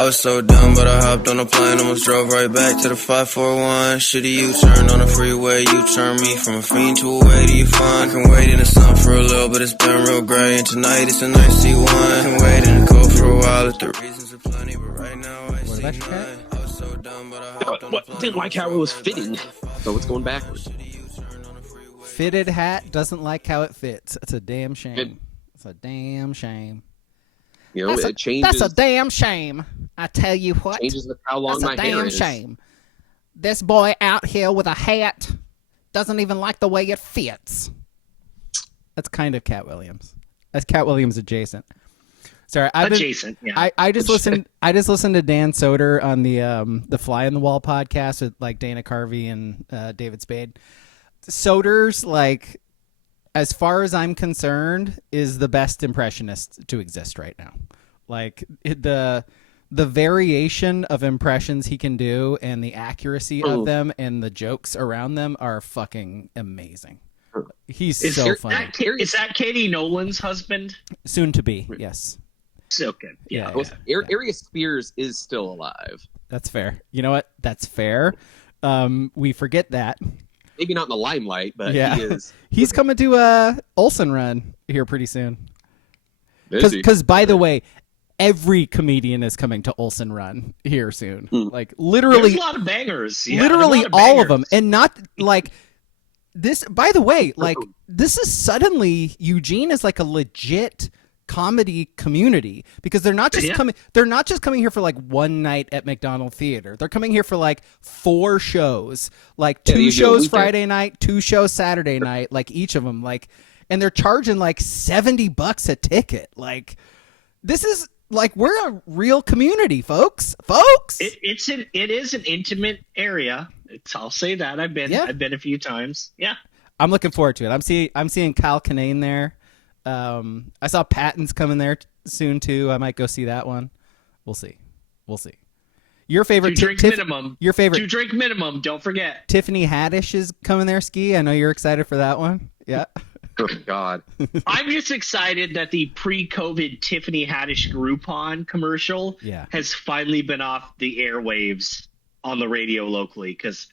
I was so dumb, but I hopped on a plane, almost drove right back to the 541. Shitty U-turn on the freeway, you turn me from a fiend to a way to you fun. I can wait in the sun for a little, but it's been real gray, and tonight it's a nice C1. I can wait in the cold for a while if the reasons are plenty, but right now I see none. I was so dumb, but I hopped on a plane. Didn't like how it was fitting, so it's going backwards. Fitted hat doesn't like how it fits. It's a damn shame. It's a damn shame. You know, it changes. That's a damn shame. I tell you what. Changes how long my hair is. That's a damn shame. This boy out here with a hat doesn't even like the way it fits. That's kind of Cat Williams. That's Cat Williams adjacent. Sorry, adjacent. Yeah. I just listened. I just listened to Dan Soder on the Fly on the Wall podcast with like Dana Carvey and David Spade. Soder's like, as far as I'm concerned, is the best impressionist to exist right now. Like the variation of impressions he can do and the accuracy of them and the jokes around them are fucking amazing. He's so funny. Is that Katie Nolan's husband? Soon to be, yes. So good. Yeah. Arius Spears is still alive. That's fair. You know what? That's fair. We forget that. Maybe not in the limelight, but yeah. He is. He's coming to Olsen Run here pretty soon. Because, by the way, every comedian is coming to Olsen Run here soon. Like, literally. There's a lot of bangers. Yeah, literally all of them. And not, like, this, by the way, like, this is suddenly, Eugene is like a legit comedy community because they're not just coming here for like one night at McDonald Theater. They're coming here for like 4 shows, like 2 shows Friday night, 2 shows Saturday night, like each of them, like, and they're charging like $70 a ticket. Like, this is like, we're a real community, folks. It is an intimate area. I'll say that. I've been a few times. Yeah. I'm looking forward to it. I'm seeing Kyle Kinane there. I saw Patton's coming there soon too. I might go see that one. We'll see. Your favorite 2 drink minimum. Your favorite 2 drink minimum. Don't forget. Tiffany Haddish is coming there. Ski. I know you're excited for that one. Yeah. Oh God. I'm just excited that the pre-COVID Tiffany Haddish Groupon commercial has finally been off the airwaves on the radio locally because,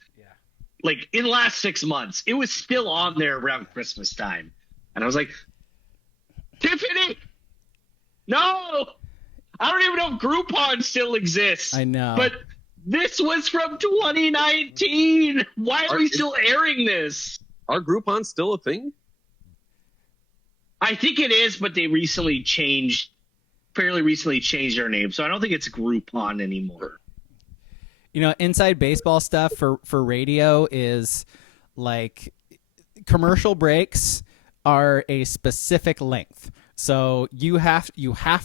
like, in the last 6 months, it was still on there around Christmas time, and I was like, Tiffany, no, I don't even know if Groupon still exists. I know. But this was from 2019. Why are we still airing this? Are Groupon still a thing? I think it is, but they fairly recently changed their name. So I don't think it's Groupon anymore. You know, inside baseball stuff for radio is like commercial breaks are a specific length. So you have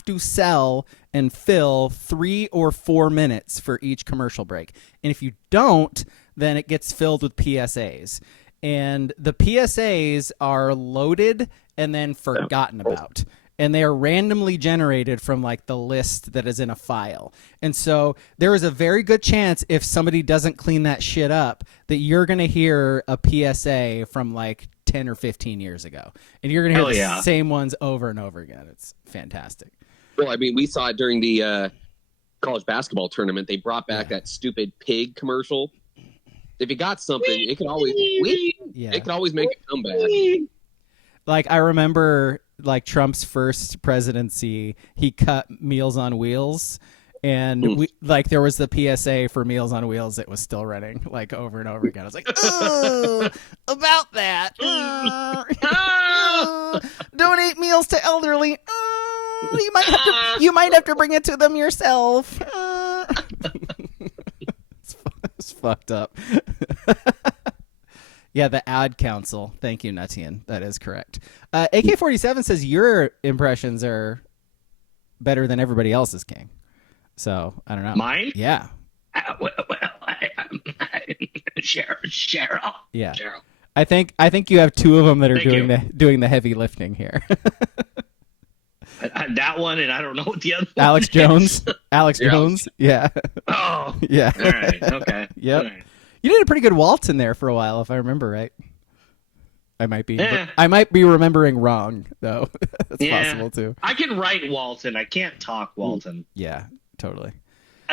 to sell and fill 3 or 4 minutes for each commercial break. And if you don't, then it gets filled with PSAs. And the PSAs are loaded and then forgotten about. And they are randomly generated from like the list that is in a file. And so there is a very good chance if somebody doesn't clean that shit up that you're going to hear a PSA from like 10 or 15 years ago. And you're going to hear the same ones over and over again. It's fantastic. Well, I mean, we saw it during the college basketball tournament. They brought back that stupid pig commercial. If you got something, it could always make a comeback. Like, I remember like Trump's first presidency, he cut Meals on Wheels. And there was the PSA for Meals on Wheels that was still running like over and over again. I was like, oh, about that. Donate meals to elderly. You might have to bring it to them yourself. It's fucked up. Yeah, the ad council. Thank you, Nutian. That is correct. AK-47 says your impressions are better than everybody else's, King. So, I don't know. Mine? Yeah. Cheryl. Yeah. Cheryl. I think you have 2 of them that are doing the heavy lifting here. That one, and I don't know what the other one Alex is. Jones. Alex Jones. Yeah. Oh. Yeah. All right. Okay. Yep. Right. You did a pretty good waltz in there for a while, if I remember right. I might be remembering wrong, though. That's possible too. I can write Walton. I can't talk Walton. Yeah, totally.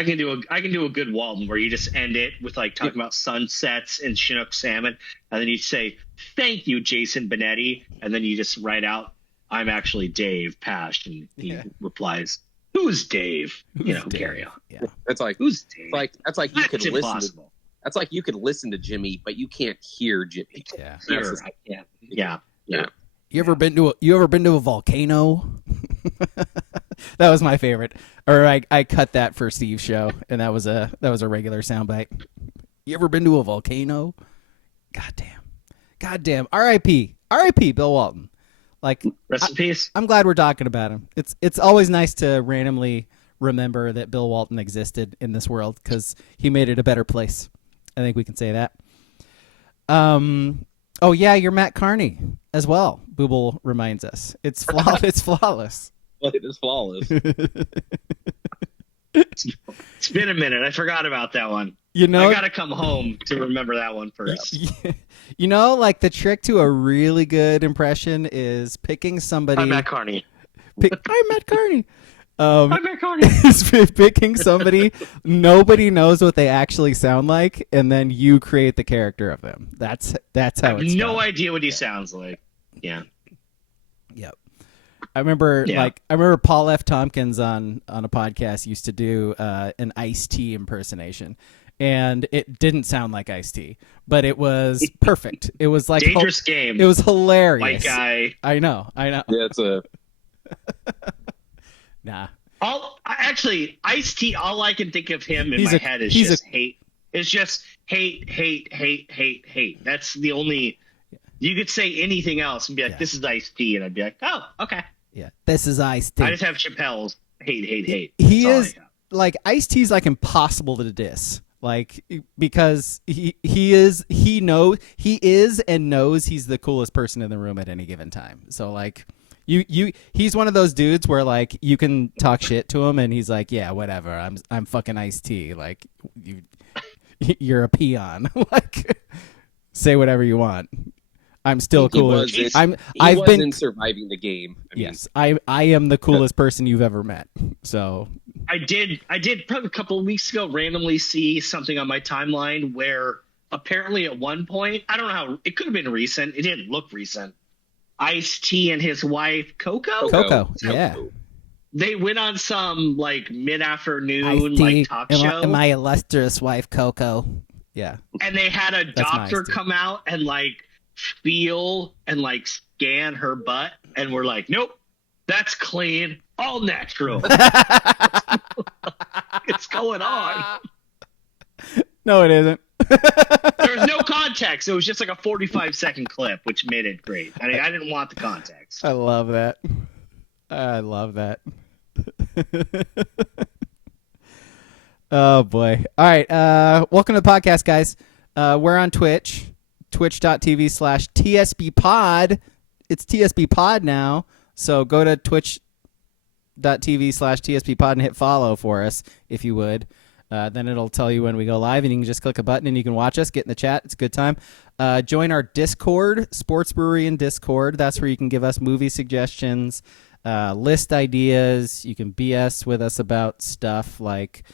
I can do a good Walton where you just end it with like talking about sunsets and Chinook salmon, and then you say, "Thank you, Jason Benetti," and then you just write out, "I'm actually Dave Pash," and he replies, "Who's Dave?" Carry on. Yeah, that's like who's Dave? That's like you could listen. That's like you could listen to Jimmy, but you can't hear Jimmy. Yeah, I can't. Yeah. You ever been to a volcano? That was my favorite. Or I cut that for Steve's show, and that was a regular soundbite. You ever been to a volcano? Goddamn. R.I.P. Bill Walton. Like, rest in peace. I'm glad we're talking about him. It's always nice to randomly remember that Bill Walton existed in this world because he made it a better place. I think we can say that. Oh yeah, you're Matt Carney as well. Booble reminds us. It's flawless. It's flawless. It is flawless. It's been a minute. I forgot about that one. I gotta come home to remember that one first. Like the trick to a really good impression is picking somebody. I'm Matt Carney. I'm Matt Carney. I'm Matt Carney. Picking somebody nobody knows what they actually sound like, and then you create the character of them. That's how it's no done. idea what he sounds like. Yeah. Yep. I remember Paul F. Tompkins on a podcast used to do an Ice-T impersonation, and it didn't sound like Ice-T, but it was perfect. It was like Dangerous Game. It was hilarious. White guy. I know. Yeah, it's a. Nah. Ice-T, all I can think of him in my head is just hate. It's just hate, hate, hate, hate, hate. That's the only. You could say anything else and be like, "This is Ice-T," and I'd be like, "Oh, okay." Yeah, this is Ice-T. I just have Chappelle's hate, hate, hate. He is like Ice-T's like impossible to diss, like because he is and knows he's the coolest person in the room at any given time. So like. He's one of those dudes where like you can talk shit to him and he's like, yeah, whatever. I'm fucking Ice-T. Like you're a peon. Like say whatever you want. I'm still cooler. I've been surviving the game. I am the coolest person you've ever met. So I did probably a couple of weeks ago randomly see something on my timeline where apparently at one point, I don't know how, it could have been recent. It didn't look recent. Ice-T and his wife Coco, yeah. They went on some like mid-afternoon like talk show. And my illustrious wife Coco, yeah. And they had a doctor come out and like feel and like scan her butt, and we're like, nope, that's clean, all natural. It's going on. No, it isn't. There was no context. It was just like a 45-second clip, which made it great. I mean, I didn't want the context. I love that. Oh, boy. All right. Welcome to the podcast, guys. We're on Twitch, twitch.tv/TSBpod. It's TSB Pod now. So go to twitch.tv/TSBpod and hit follow for us, if you would. Then it'll tell you when we go live, and you can just click a button and you can watch us, get in the chat. It's a good time. Join our Discord, Sports Brewery and Discord. That's where you can give us movie suggestions, list ideas. You can BS with us about stuff like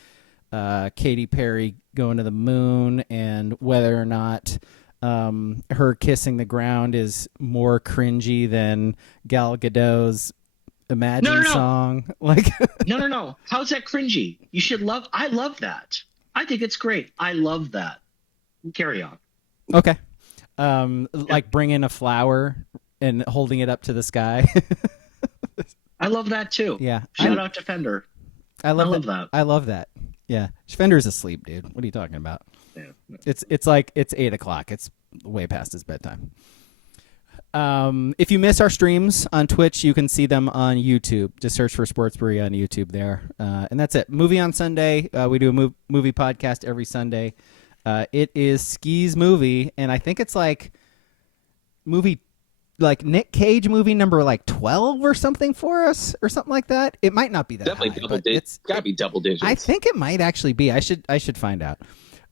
Katy Perry going to the moon and whether or not her kissing the ground is more cringy than Gal Gadot's Imagine song. Like no. How's that cringy? You should love. I love that. I think it's great. I love that. Carry on. Okay. Like bringing a flower and holding it up to the sky. I love that too. Yeah. Shout out to Fender. I love that. I love that. Yeah. Fender's asleep, dude. What are you talking about? Yeah. It's like it's 8:00. It's way past his bedtime. If you miss our streams on Twitch, you can see them on YouTube. Just search for Sports Brewery on YouTube there. And that's it. Movie on Sunday. We do a movie podcast every Sunday. It is Ski's movie, and I think it's like movie, like Nick Cage movie number like 12 or something for us, or something like that. It might not be that definitely high, double digits. It's got to be double digits. I think it might actually be. I should find out.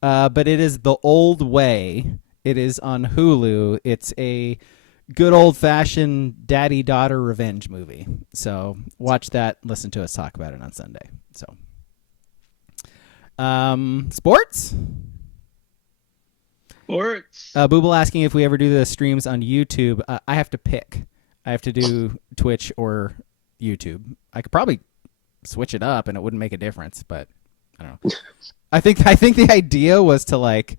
But it is The Old Way. It is on Hulu. It's a good old-fashioned daddy-daughter revenge movie. So watch that. Listen to us talk about it on Sunday. So, Sports. Sports. Booble asking if we ever do the streams on YouTube. I have to pick. I have to do Twitch or YouTube. I could probably switch it up and it wouldn't make a difference, but I don't know. I think the idea was to, like,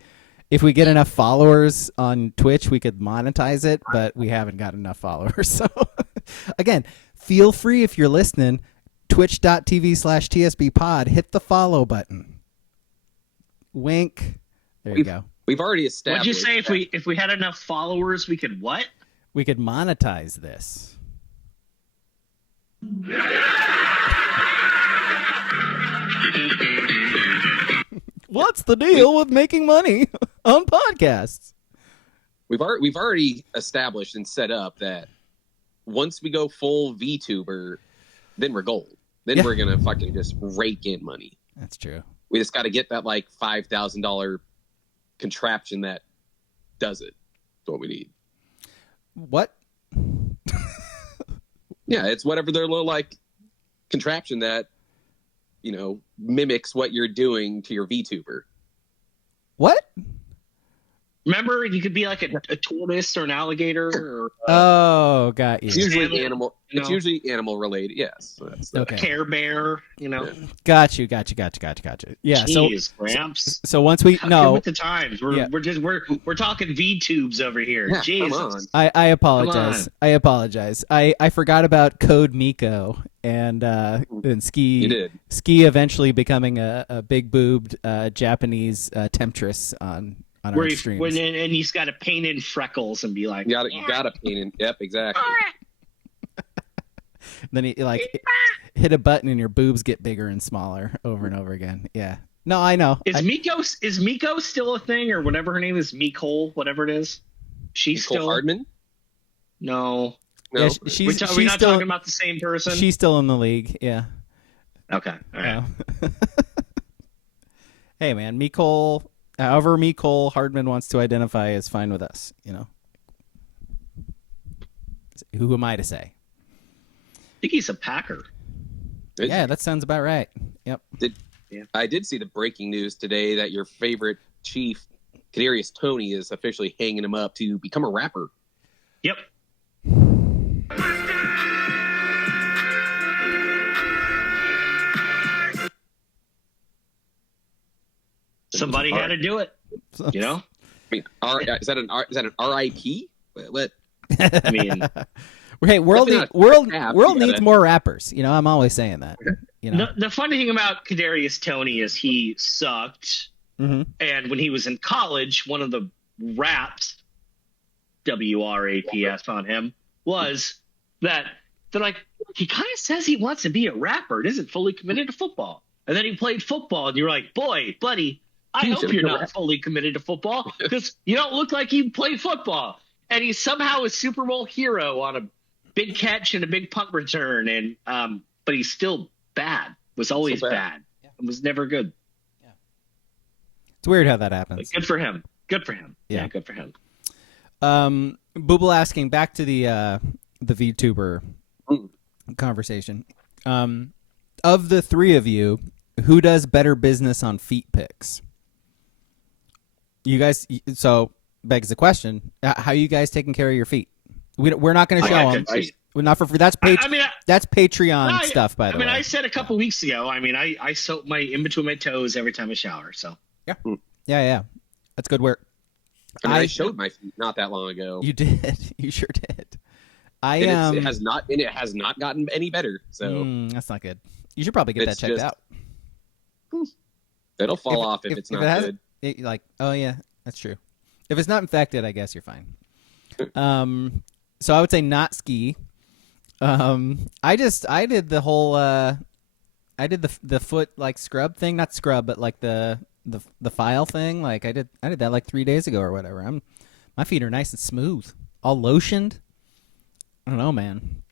if we get enough followers on Twitch, we could monetize it, but we haven't got enough followers. So again, feel free if you're listening, twitch.tv/TSB pod, hit the follow button. Wink. There you go. We've already established. What'd you say? If we had enough followers, we could what? We could monetize this. What's the deal with making money on podcasts? We've already established and set up that once we go full VTuber, then we're gold. Then we're gonna fucking just rake in money. That's true. We just got to get that like $5,000 contraption that does it. That's what we need. What? Yeah, it's whatever their little like contraption that, you know, mimics what you're doing to your VTuber. What? Remember, you could be like a tortoise or an alligator. Or, oh, got you. It's usually animal. It's usually animal related. Yes. So that's okay. Care Bear. You know. Yeah. Got you. Yeah. Jeez, Gramps. So once we with the times, we're talking V-tubes over here. Yeah, Jesus. I apologize. I forgot about Code Miko and Ski. You did. Ski eventually becoming a big boobed Japanese temptress on our streams. And he's got to paint in freckles and be like, you gotta paint in. Yep, exactly. Then he like hit a button and your boobs get bigger and smaller over and over again. Yeah. No, I know. Is Miko still a thing, or whatever her name is? Miko, whatever it is. She's Nicole still Hardman? No. Yeah, she's we're not still, talking about the same person. She's still in the league. Yeah. Okay. All right. Hey man, however Nicole Hardman wants to identify is fine with us, you know. Who am I to say? I think he's a Packer. Yeah, that sounds about right. Yep. I did see the breaking news today that your favorite Chief, Kadarius Toney, is officially hanging him up to become a rapper. Yep. Somebody had to do it. You know? I mean, is that an RIP? What? I mean, hey, world needs more rappers. You know, I'm always saying that. You know, the funny thing about Kadarius Toney is he sucked, and when he was in college, one of the raps, WRAPS on him, was that they're like, he kind of says he wants to be a rapper, and isn't fully committed to football. And then he played football, and you're like, boy, buddy, I hope you're not fully committed to football because you don't look like you play football. And he's somehow a Super Bowl hero on a big catch and a big punt return, and but he's still bad. Was always bad. Yeah. And was never good. Yeah. It's weird how that happens. But good for him. Yeah, good for him. Booble asking back to the VTuber conversation. Of the three of you, who does better business on feet pics? You guys. So begs the question: how are you guys taking care of your feet? We're not going to show them. We're not for free. That's that's Patreon stuff, by the way. I said a couple weeks ago. I mean, I soak my in between my toes every time I shower. So yeah, that's good work. I showed my feet not that long ago. You did. You sure did. It has not gotten any better. So that's not good. You should probably get that checked out. It'll fall off if it's not good. Oh yeah, that's true. If it's not infected, I guess you're fine. So I would say not ski. I did the whole I did the foot like scrub thing, not scrub, but like the file thing. Like I did that like 3 days ago or whatever. My feet are nice and smooth, all lotioned. I don't know, man.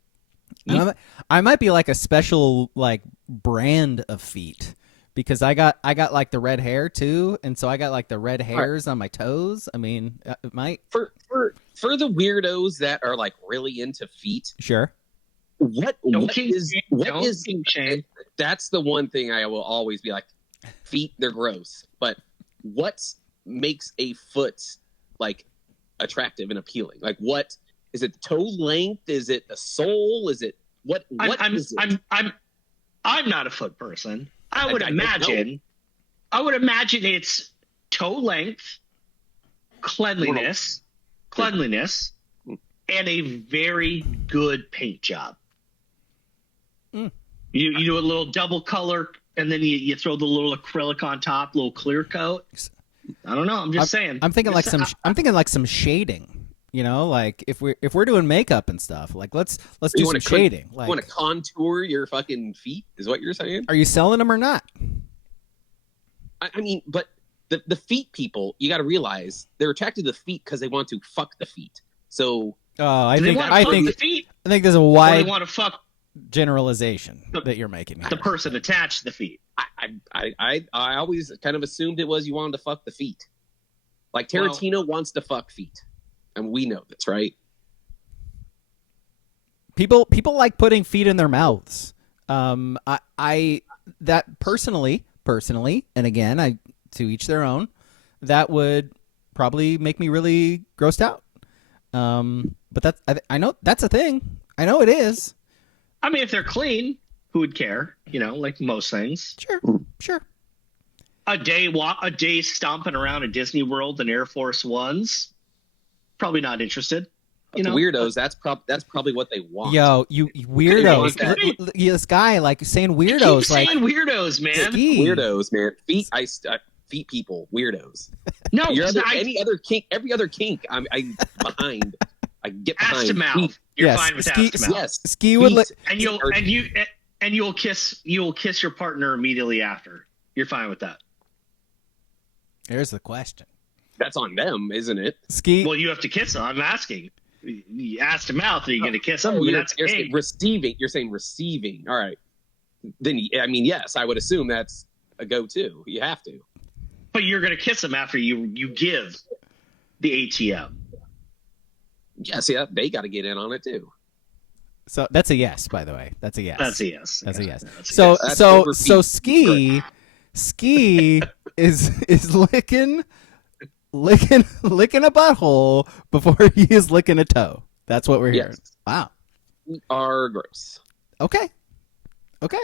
I might be like a special like brand of feet because I got like the red hair too, and so I got like the red hairs on my toes. I mean, it might for the weirdos that are like really into feet. Sure. What is That's the one thing I will always be like, feet, they're gross. But what makes a foot like attractive and appealing? Like, what is it? Toe length? Is it the sole? Is it what? Is it? I'm not a foot person. I would imagine it's toe length, cleanliness, and a very good paint job. You do a little double color, and then you throw the little acrylic on top, little clear coat. I don't know. I'm just saying. I'm thinking like some shading. You know, like if we're doing makeup and stuff, like let's do some shading. You want to contour your fucking feet? Is what you're saying? Are you selling them or not? I mean, but the feet people, you got to realize they're attracted to the feet because they want to fuck the feet. So I think there's a wide generalization that you're making. The person attached to the feet. I always kind of assumed it was you wanted to fuck the feet. Like Tarantino wants to fuck feet, and we know this, right? People like putting feet in their mouths. I personally, and again, to each their own, that would probably make me really grossed out. But I know that's a thing. I know it is. I mean, if they're clean, who would care? You know, like most things. Sure. A day stomping around a Disney World in Air Force Ones, probably not interested. You know, weirdos. That's probably what they want. Yo, you weirdos. This guy like saying weirdos. Saying weirdos, man. Weirdos, man. Feet people, weirdos. No, every other kink. I'm behind. I get behind. Ass to mouth. You're fine with ass to mouth. Yes. Ski would and you'll kiss your partner immediately after. You're fine with that. Here's the question. That's on them, isn't it? Ski. Well, you have to kiss them. I'm asking. Ass to mouth. Are you going to kiss them? You're saying receiving. You're saying receiving. All right. Then I mean, yes, I would assume that's a go-to. You have to. But you're going to kiss them after you give the ATM. Yes, yeah, they got to get in on it too. So that's a yes, by the way. That's a yes. That's a yes. That's a yes. That's so a yes. So Ski is licking a butthole before he is licking a toe. That's what we're hearing. Yes. Wow. We are gross. Okay.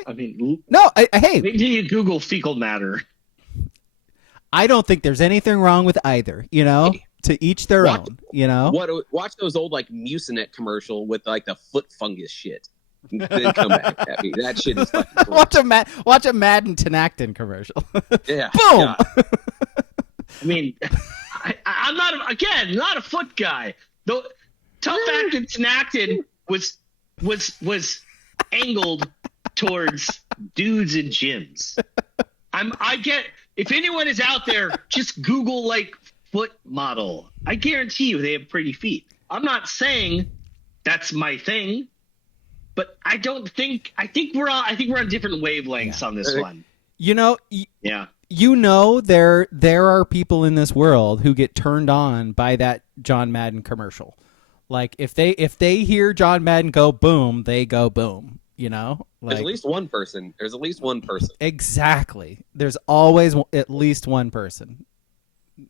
I mean, no. Hey, maybe you Google fecal matter. I don't think there's anything wrong with either. You know, to each their own. You know, watch those old like Mucinet commercial with like the foot fungus shit. Then come back at me. That shit is fucking gross. watch a Madden Tenactin commercial. Yeah. Boom. I mean, I'm not a foot guy. Though Tough Actin Tenactin was angled towards dudes in gyms. If anyone is out there, just Google like foot model. I guarantee you they have pretty feet. I'm not saying that's my thing, but I think we're on different wavelengths on this one. You know, yeah. You know, there are people in this world who get turned on by that John Madden commercial. Like if they hear John Madden go boom, they go boom. You know, like, there's at least one person. Exactly. There's always at least one person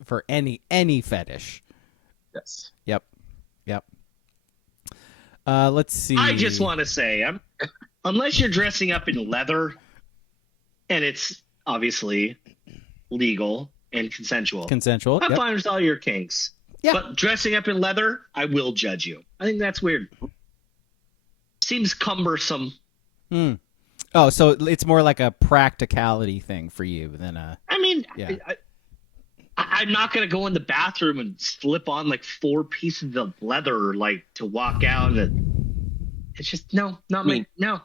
for any fetish. Yes. Yep. Let's see. I just want to say, unless you're dressing up in leather, and it's obviously legal and consensual. I'm fine with all your kinks. Yeah. But dressing up in leather, I will judge you. I think that's weird. Seems cumbersome. Oh, so it's more like a practicality thing for you than a... I mean, yeah. I'm not going to go in the bathroom and slip on like 4 pieces of leather like to walk out. It's just no.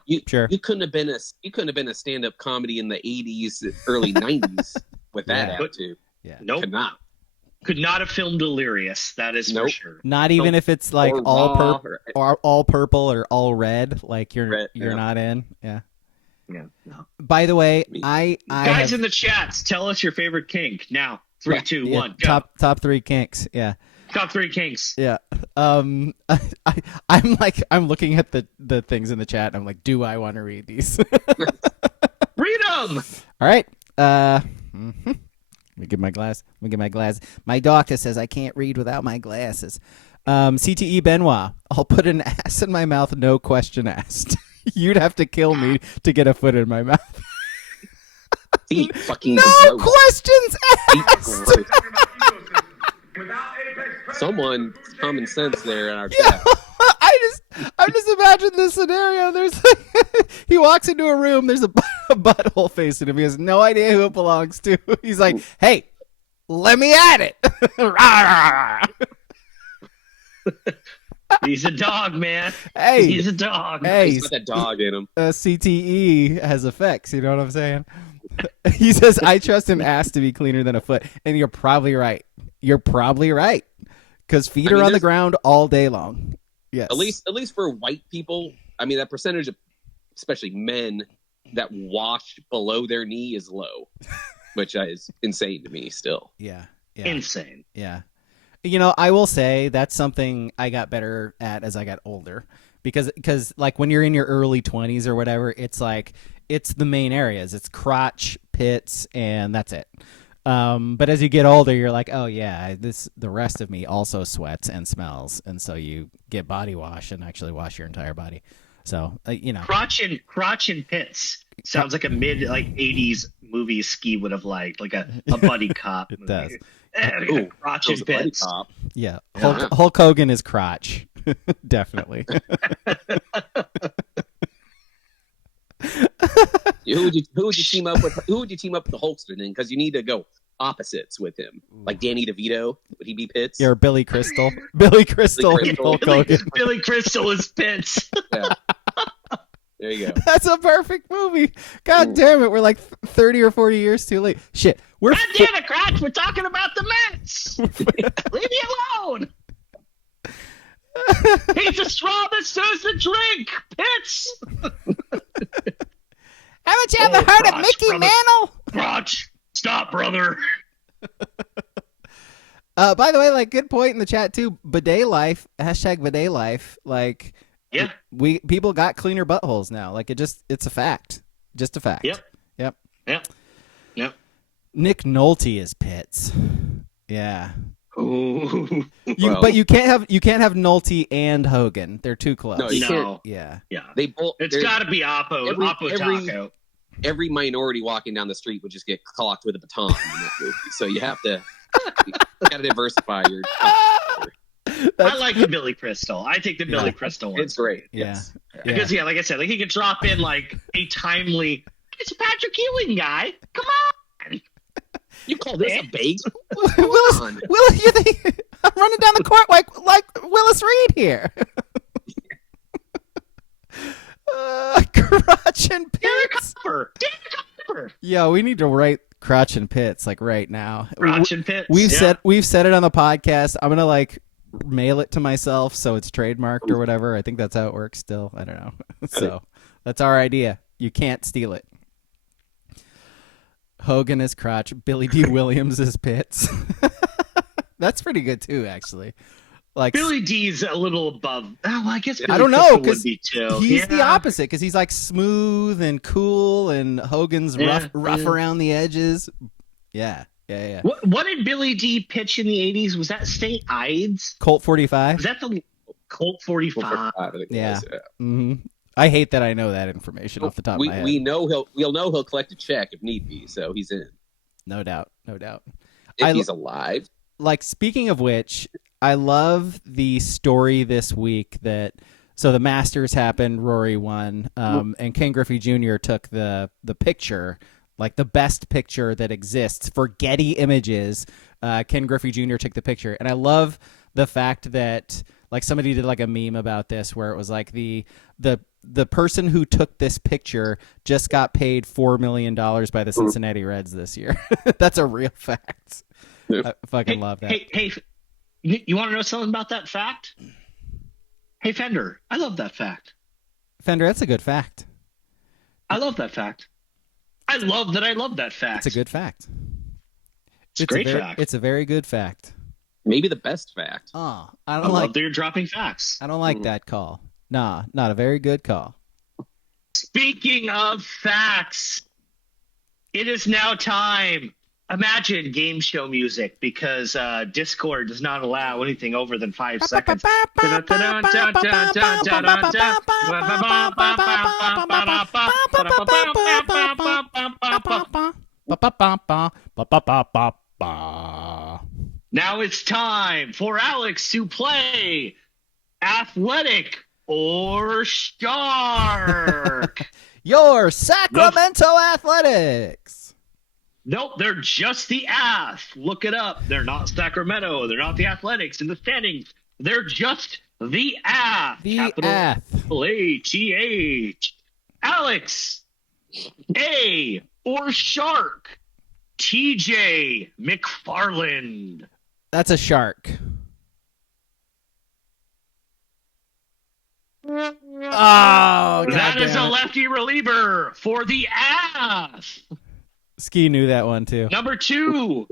You couldn't have been a stand-up comedy in the 80s, early 90s with that attitude. Yeah. Nope. Could not have filmed Delirious. That is for sure. Not even if it's like all purple or all red. Like you're not in. Yeah. Yeah. No. By the way, guys in the chats, tell us your favorite kink now. 3, 2, 1, go. Top 3 kinks. Yeah. Top 3 kinks. Yeah. I'm looking at the things in the chat. And I'm like, do I want to read these? Read them. All right. Let me get my glass. My doctor says I can't read without my glasses. CTE Benoit. I'll put an ass in my mouth, no question asked. You'd have to kill me to get a foot in my mouth. Fucking no gross. questions asked. Someone common sense there in our chat. I'm just imagining this scenario. There's he walks into a room. There's a butthole facing him. He has no idea who it belongs to. He's like, "Hey, let me at it." He's a dog, man. Hey, he's a dog. Hey, he's got that dog in him. CTE has effects. You know what I'm saying? He says, "I trust an ass to be cleaner than a foot," and you're probably right. Because feet are on the ground all day long. Yes. At least for white people, I mean, that percentage of, especially men, that wash below their knee is low, which is insane to me still. Yeah. Insane. Yeah. You know, I will say that's something I got better at as I got older. Because like when you're in your early 20s or whatever, it's like, it's the main areas. It's crotch, pits, and that's it. But as you get older, you're like, oh yeah, the rest of me also sweats and smells, and so you get body wash and actually wash your entire body. So you know, crotch and pits sounds like a mid 80s movie Ski would have liked, like a buddy cop. It does. Ooh, crotch and pits. Yeah, Hulk Hogan is crotch, definitely. Who would you team up with? Who would you team up with the Hulkster then? Because you need to go opposites with him, like Danny DeVito. Would he be Pitts? Yeah, or Billy Crystal. Billy Crystal and Hulk Hogan. Billy Crystal is Pitts. Yeah. There you go. That's a perfect movie. God damn it, we're like 30 or 40 years too late. Shit, God damn it, Crotch! We're talking about the Mets. Leave me alone. He's a straw that stirs the drink. Pitts. Haven't you ever heard of Mickey brother. Mantle? Crotch, stop, brother. By the way, like, good point in the chat too. Bidet life, #bidet life. Like, yeah, people got cleaner buttholes now. Like, it's a fact. Just a fact. Yep. Nick Nolte is Pitts. Yeah. Ooh. But you can't have Nolte and Hogan. They're too close. No, you can't. Yeah. They both. It's got to be Oppo Taco. Every minority walking down the street would just get clocked with a baton in that movie. So you have to diversify your. I like the Billy Crystal. I think the Billy Crystal one. It's great. Yeah. Yes. Because like I said, like he could drop in like a timely. It's a Patrick Ewing guy. Come on. You call this a bait? Willis, you think I'm running down the court like Willis Reed here? Crotch and Pitts. Yeah, we need to write Crotch and Pitts like right now. Crotch and Pitts. We've said it on the podcast. I'm gonna like mail it to myself so it's trademarked or whatever. I think that's how it works. Still, I don't know. So that's our idea. You can't steal it. Hogan is Crotch. Billy D. Williams is Pitts. That's pretty good too, actually. Like Billy D's a little above. Oh, I guess Billy I don't know because he's the opposite because he's like smooth and cool, and Hogan's rough around the edges. Yeah. What did Billy D pitch in the 80s? Was that St. Ides? Colt 45. Was that the Colt 45? Yeah. Mm-hmm. I hate that I know that information off the top of my head. We'll know he'll collect a check if need be, so he's in. No doubt. If he's alive. Like, speaking of which, I love the story this week so the Masters happened, Rory won, and Ken Griffey Jr. took the picture, like the best picture that exists for Getty Images. Ken Griffey Jr. took the picture, and I love the fact that like somebody did like a meme about this where it was like the person who took this picture just got paid $4 million by the Cincinnati Reds this year. That's a real fact. I fucking love that. Hey, you want to know something about that fact? Hey, Fender, I love that fact. Fender, that's a good fact. I love that fact. I love that fact. It's a good fact. It's a great fact. It's a very good fact. Maybe the best fact. Oh, I love that you're dropping facts. I don't like that call. Nah, not a very good call. Speaking of facts, It is now time. Imagine game show music, because Discord does not allow anything over than 5 seconds. Now it's time for Alex to play Athletic or Shark. Your Sacramento Athletics. Nope, they're just the Ath. Look it up. They're not Sacramento. They're not the Athletics in the standings. They're just the Ath. The Ath. H-E-H. Alex, A or Shark? TJ McFarland. That's a shark. Oh, that is a lefty reliever for the Ath. Ski knew that one too. Number 2.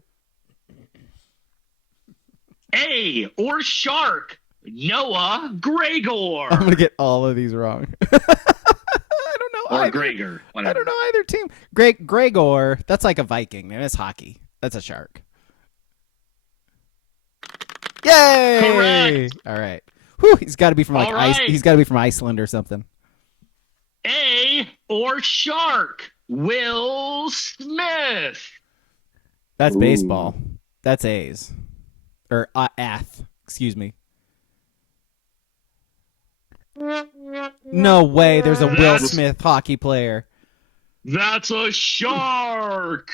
A or Shark? Noah Gregor. I'm gonna get all of these wrong. I don't know. Or Gregor. Whatever. I don't know either team. Gregor. That's like a Viking. That's hockey. That's a shark. Yay! Correct. All right. Whew, he's got to be from like right. He's got to be from Iceland or something. A or Shark? Will Smith. That's baseball. That's A's. Or Ath. Excuse me. No way. There's a Will Smith hockey player. That's a shark.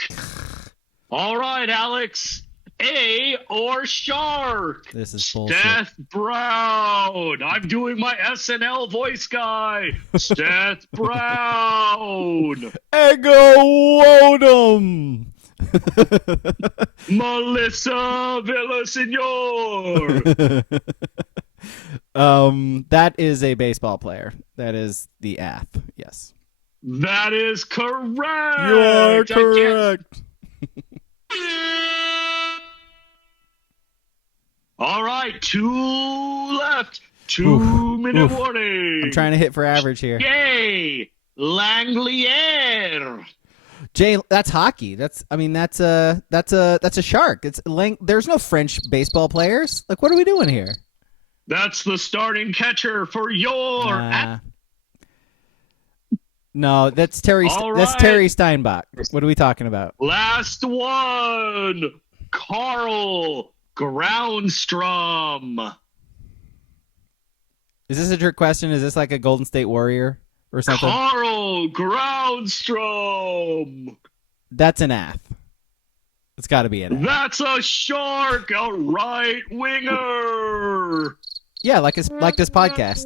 All right, Alex. A or Shark? This is bullshit. Seth Brown. I'm doing my SNL voice guy. Seth Brown. Ego Wodum. Melissa Villasenor. That is a baseball player. That is the Ath. Yes. That is correct. You are correct. All right, 2 left. 2-minute warning. I'm trying to hit for average here. Yay! Langlier. Jay, that's hockey. That's a shark. There's no French baseball players. Like, what are we doing here? That's the starting catcher for your. No, that's Terry. All That's right. Terry Steinbach. What are we talking about? Last one. Carl Groundstrom. Is this a trick question? Is this like a Golden State Warrior or something? Carl Groundstrom. That's an Ath. It's got to be an Ath. That's a shark, a right winger. Yeah, like this podcast.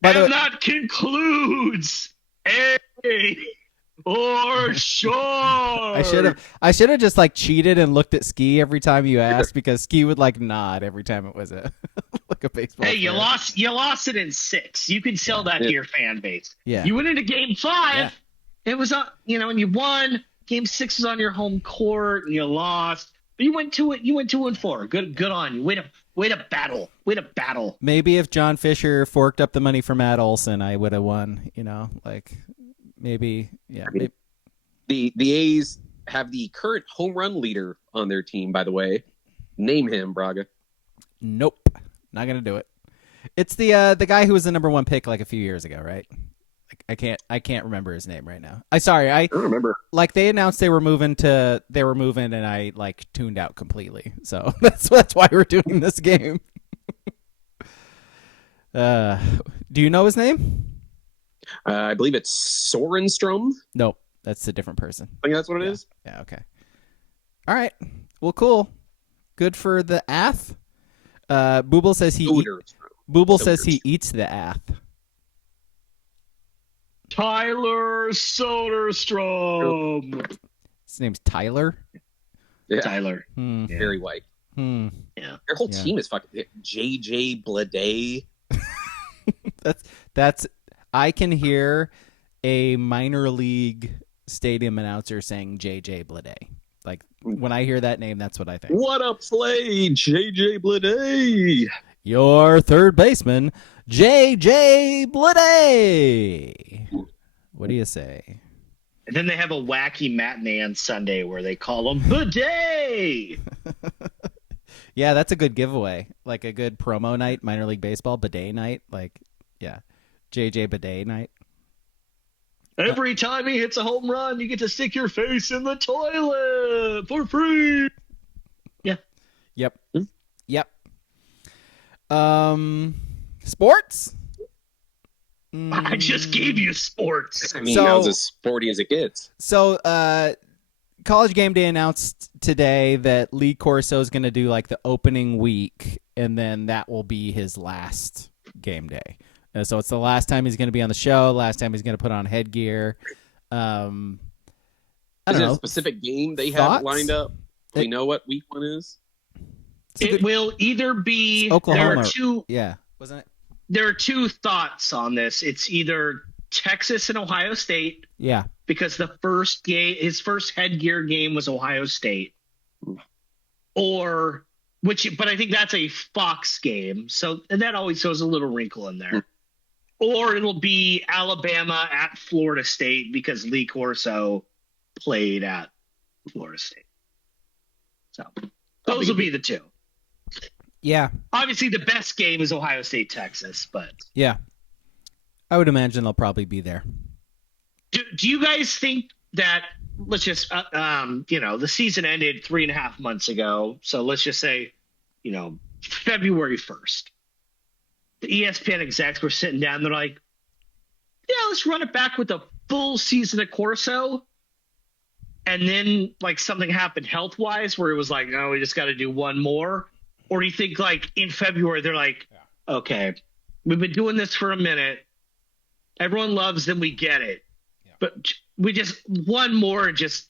And that concludes A or Shark. I should have just like cheated and looked at Ski every time you asked, because Ski would like nod every time it was a like a baseball. Hey, player. you lost it in 6. You can sell that to your fan base. Yeah. You went into game 5. Yeah. It was and you won. Game 6 was on your home court and you lost. But you went 2-4. Good on you. Way to battle. Way to battle. Maybe if John Fisher forked up the money for Matt Olson, I would have won. Maybe. Yeah. I mean, the A's have the current home run leader on their team, by the way. Name him, Braga. Nope. Not gonna do it. It's the guy who was the number 1 pick like a few years ago, right? I can't remember his name right now. I don't remember. Like they announced they were moving, and I like tuned out completely. So that's why we're doing this game. Do you know his name? I believe it's Sorenstrom. Nope, that's a different person. I think that's what it is. Yeah. Okay. All right. Well, cool. Good for the Ath. Booble says he eats the Ath. Tyler Soderstrom. His name's Tyler. Yeah. Tyler. Very white. Yeah. Their whole team is fucking JJ Bleday. That's I can hear a minor league stadium announcer saying JJ Bleday. Like when I hear that name, that's what I think. What a play, JJ Bleday. Your third baseman, JJ Bleday. What do you say? And then they have a wacky matinee on Sunday where they call them Bidet. Yeah, that's a good giveaway. Like a good promo night, minor league baseball, bidet night. Like, yeah, JJ Bidet night. Every time he hits a home run, you get to stick your face in the toilet for free. Yeah. Yep. Yep. Sports? I just gave you sports. I mean, that was as sporty as it gets. So, College Game Day announced today that Lee Corso is going to do like the opening week, and then that will be his last game day. So it's the last time he's going to be on the show, last time he's going to put on headgear. I don't know. A specific game they have lined up? Do we know what week one is? It will either be Oklahoma. There are two. Yeah, wasn't it? There are two thoughts on this. It's either Texas and Ohio State. Yeah. Because the first game, his first headgear game was Ohio State. But I think that's a Fox game. So, and that always throws a little wrinkle in there. Or it'll be Alabama at Florida State because Lee Corso played at Florida State. So those will be the two. Yeah. Obviously, the best game is Ohio State, Texas, but yeah, I would imagine they'll probably be there. Do you guys think that? Let's just, the season ended 3.5 months ago, so let's just say, February 1st. The ESPN execs were sitting down. They're like, "Yeah, let's run it back with a full season of Corso." And then, like, something happened health-wise where it was like, "No, we just got to do one more." Or do you think, like, in February, they're like, "Okay, we've been doing this for a minute. Everyone loves them. We get it. Yeah. But we just one more and just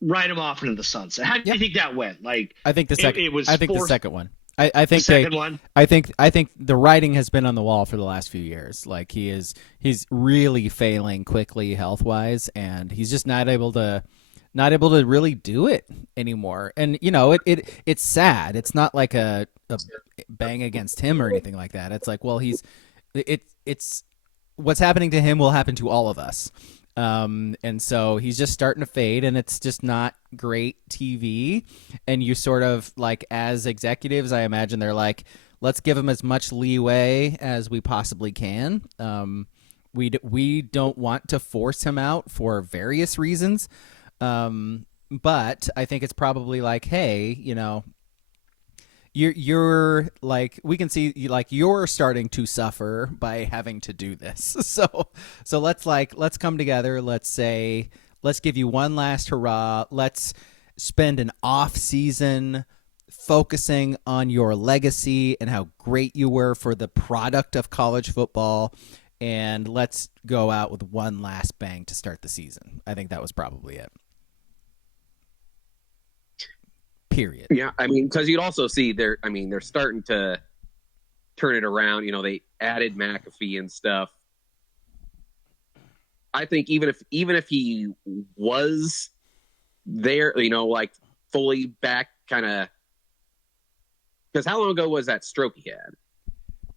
write them off into the sunset." How do you think that went? Like, I think the second. It was. I think the second one. I think the second one. I think the writing has been on the wall for the last few years. Like he's really failing quickly health wise, and he's just not able to really do it anymore. And it's sad. It's not like a bang against him or anything like that. It's like, well, it's what's happening to him will happen to all of us. And so he's just starting to fade, and it's just not great TV. And you sort of, like, as executives, I imagine they're like, let's give him as much leeway as we possibly can. We don't want to force him out for various reasons. But I think it's probably like, hey, you're like, we can see like you're starting to suffer by having to do this. So let's come together. Let's give you one last hurrah. Let's spend an off season focusing on your legacy and how great you were for the product of college football. And let's go out with one last bang to start the season. I think that was probably it. Period. Yeah, I mean, because you'd also see they're starting to turn it around. They added McAfee and stuff. I think even if he was there, like fully back, kind of, because how long ago was that stroke he had?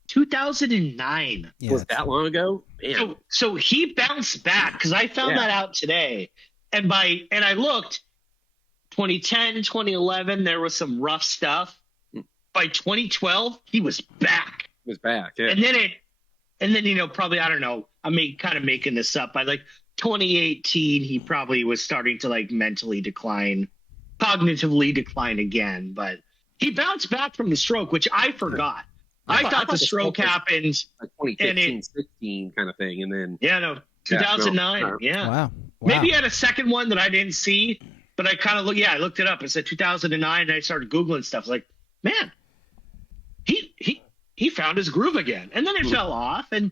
2009. Yeah, was that long ago? Man. So he bounced back because I found that out today, and I looked. 2010, 2011, there was some rough stuff. By 2012, he was back. He was back, yeah. And then probably, I don't know, I'm kind of making this up. By like 2018, he probably was starting to like mentally decline, cognitively decline again. But he bounced back from the stroke, which I forgot. I thought the stroke happened like 2015, 16 kind of thing, and then 2009. Yeah. Wow. Maybe he had a second one that I didn't see. But I kind of I looked it up. It said 2009, and I started Googling stuff. Like, man, he found his groove again. And then it fell off. And,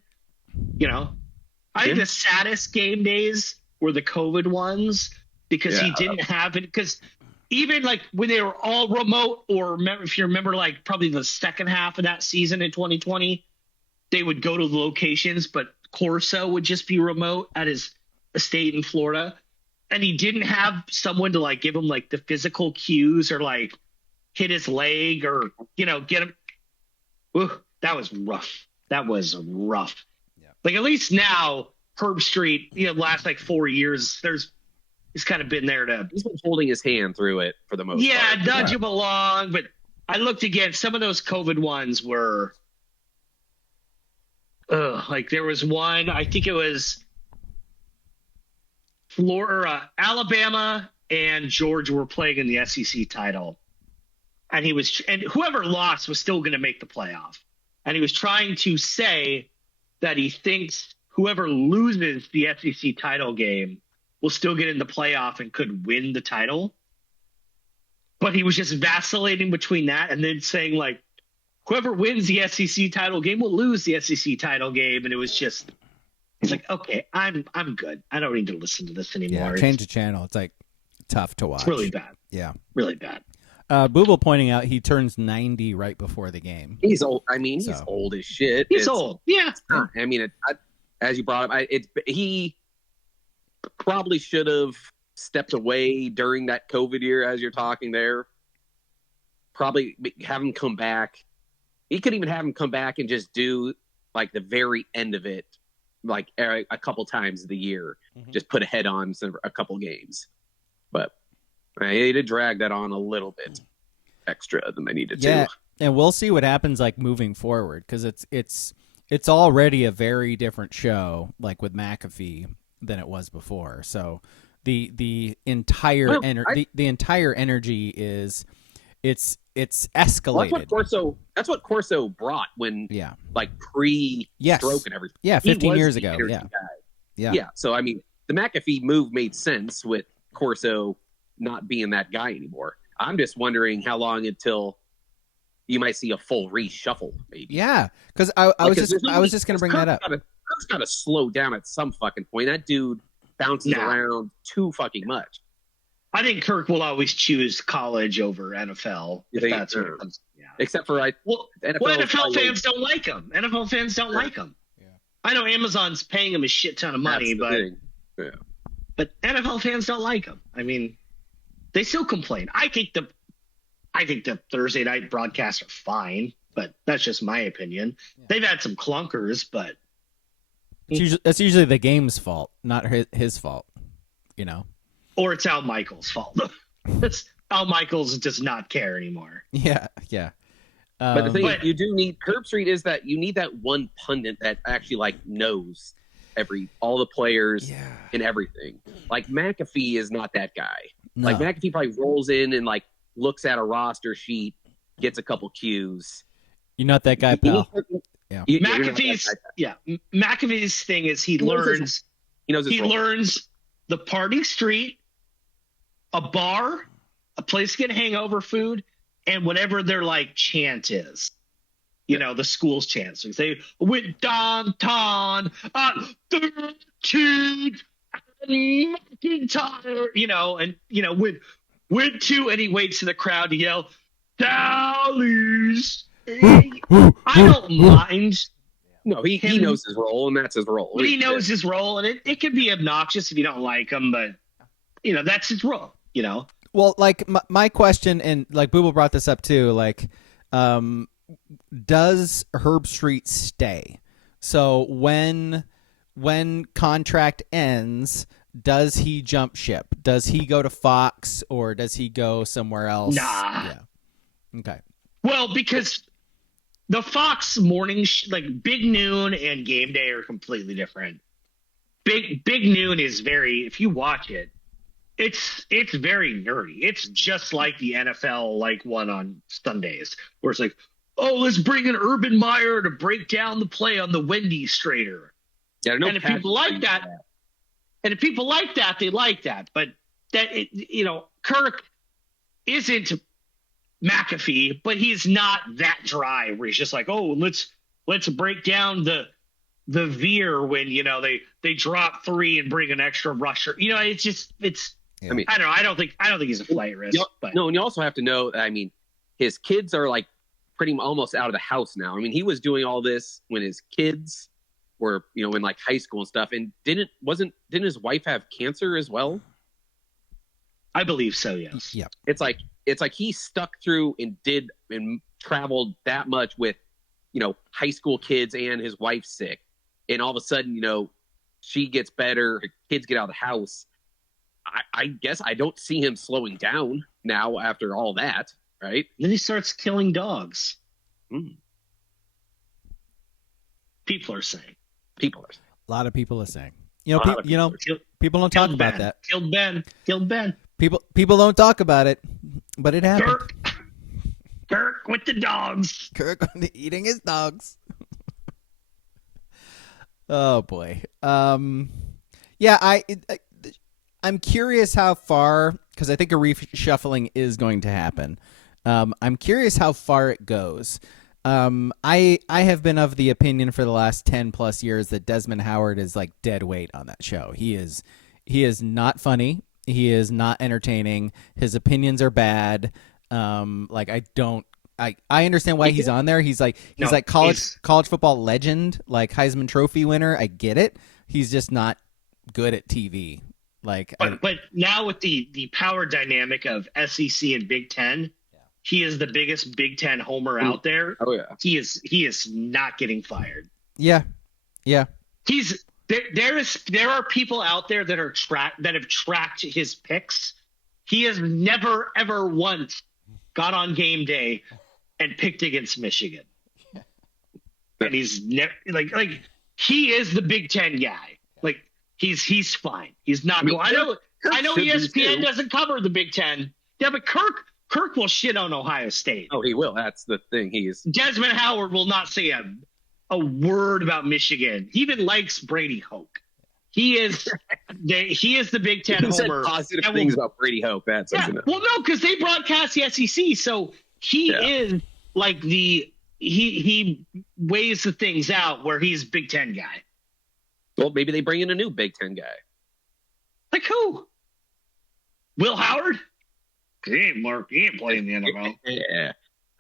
I think the saddest game days were the COVID ones because he didn't have it. Because even, like, when they were all remote, or if you remember, like, probably the second half of that season in 2020, they would go to the locations, but Corso would just be remote at his estate in Florida. And he didn't have someone to like give him like the physical cues or like hit his leg or, get him. Ooh, that was rough. Yeah. Like at least now Herb Street, last like 4 years, he's kind of been there to. He's been holding his hand through it for the most part. Nudge him along. But I looked again. Some of those COVID ones were, like there was one. I think it was Alabama and Georgia were playing in the SEC title, and whoever lost was still going to make the playoff, and he was trying to say that he thinks whoever loses the SEC title game will still get in the playoff and could win the title. But he was just vacillating between that and then saying, like, whoever wins the SEC title game will lose the SEC title game. And it was just, it's like, okay, I'm good. I don't need to listen to this anymore. Yeah, change the channel. It's like tough to watch. It's really bad. Yeah. Really bad. Booble pointing out he turns 90 right before the game. He's old. I mean, he's old as shit. He's old. Yeah. I mean, as you brought up, he probably should have stepped away during that COVID year, as you're talking there. Probably have him come back. He could even have him come back and just do like the very end of it, like a couple times of the year. Mm-hmm. Just put a head on a couple games. But they did drag that on a little bit extra than they needed to. And we'll see what happens like moving forward, because it's already a very different show, like with McAfee, than it was before. So the entire the entire energy is it's escalated. Well, that's what Corso brought when like pre-stroke and everything. Yeah, 15 years ago. Yeah. So I mean, the McAfee move made sense with Corso not being that guy anymore. I'm just wondering how long until you might see a full reshuffle, maybe. Yeah, because I was just going to bring that up. Kirk's got to slow down at some fucking point. That dude bounces around too fucking much. I think Kirk will always choose college over NFL. If that's what it comes. Yeah. Except for NFL fans don't like him. NFL fans don't like him. Yeah. I know Amazon's paying him a shit ton of money, but NFL fans don't like him. I mean, they still complain. I think the Thursday night broadcasts are fine, but that's just my opinion. Yeah. They've had some clunkers, but that's usually the game's fault, not his fault, Or it's Al Michaels' fault. Al Michaels does not care anymore. Yeah. But the thing is, you do need Herb Street is that you need that one pundit that actually like knows all the players and everything. Like McAfee is not that guy. No. Like McAfee probably rolls in and like looks at a roster sheet, gets a couple cues. You're not that guy, pal. McAfee's thing is he learns the party street, a bar, a place to get hangover food, and whatever their like chant is. The school's chant. So they went downtown, 13 and McIntyre, went to, and he waits in the crowd to yell, Dallies. I don't mind. No, he knows his role, and that's his role. But he knows his role, and it can be obnoxious if you don't like him, but, that's his role, Well, like, my question, and, like, Booble brought this up, too, like, does Herb Street stay? So when contract ends, does he jump ship? Does he go to Fox, or does he go somewhere else? Nah. Yeah. Okay. Well, because the Fox morning, like Big Noon and Game Day are completely different. Big Noon is if you watch it, it's very nerdy. It's just like the NFL like one on Sundays, where it's like, oh, let's bring in Urban Meyer to break down the play on the Wendy Strader. Yeah, and if people like that, they like that. But Kirk isn't McAfee, but he's not that dry where he's just like, oh, let's break down the veer when they drop 3 and bring an extra rusher. I mean, I don't know. I don't think he's a flight risk. No, and you also have to know. I mean, his kids are like pretty almost out of the house now. I mean, he was doing all this when his kids were in like high school and stuff. And didn't his wife have cancer as well? I believe so. Yes. Yeah. It's like he stuck through and traveled that much with high school kids and his wife sick, and all of a sudden she gets better, her kids get out of the house. I guess I don't see him slowing down now after all that, right? Then he starts killing dogs. People are saying. A lot of people are saying. People don't talk about that. Killed Ben. People don't talk about it, but it happened. Kirk with the dogs. Kirk eating his dogs. Oh boy. Yeah, I'm curious how far, because I think a reshuffling is going to happen. I'm curious how far it goes. I have been of the opinion for the last 10 plus years that Desmond Howard is like dead weight on that show. He is not funny. He is not entertaining. His opinions are bad. I understand why he's on there. He's college football legend, like Heisman Trophy winner. I get it. He's just not good at TV. But now with the power dynamic of SEC and Big Ten, he is the biggest Big Ten homer out there. Oh yeah, he is not getting fired. Yeah. There are people out there that have tracked his picks. He has never ever once got on game day and picked against Michigan, and he's never he is the Big Ten guy. He's fine. He's not. I know ESPN doesn't cover the Big Ten. Yeah, but Kirk will shit on Ohio State. Oh, he will. That's the thing. Desmond Howard will not say a word about Michigan. He even likes Brady Hoke. He is the Big Ten homer. Said positive things about Brady Hoke. Well, no, because they broadcast the SEC, so he is like he weighs the things out where he's Big Ten guy. Well, maybe they bring in a new Big Ten guy. Like who? Will Howard? He ain't playing the NFL. Yeah.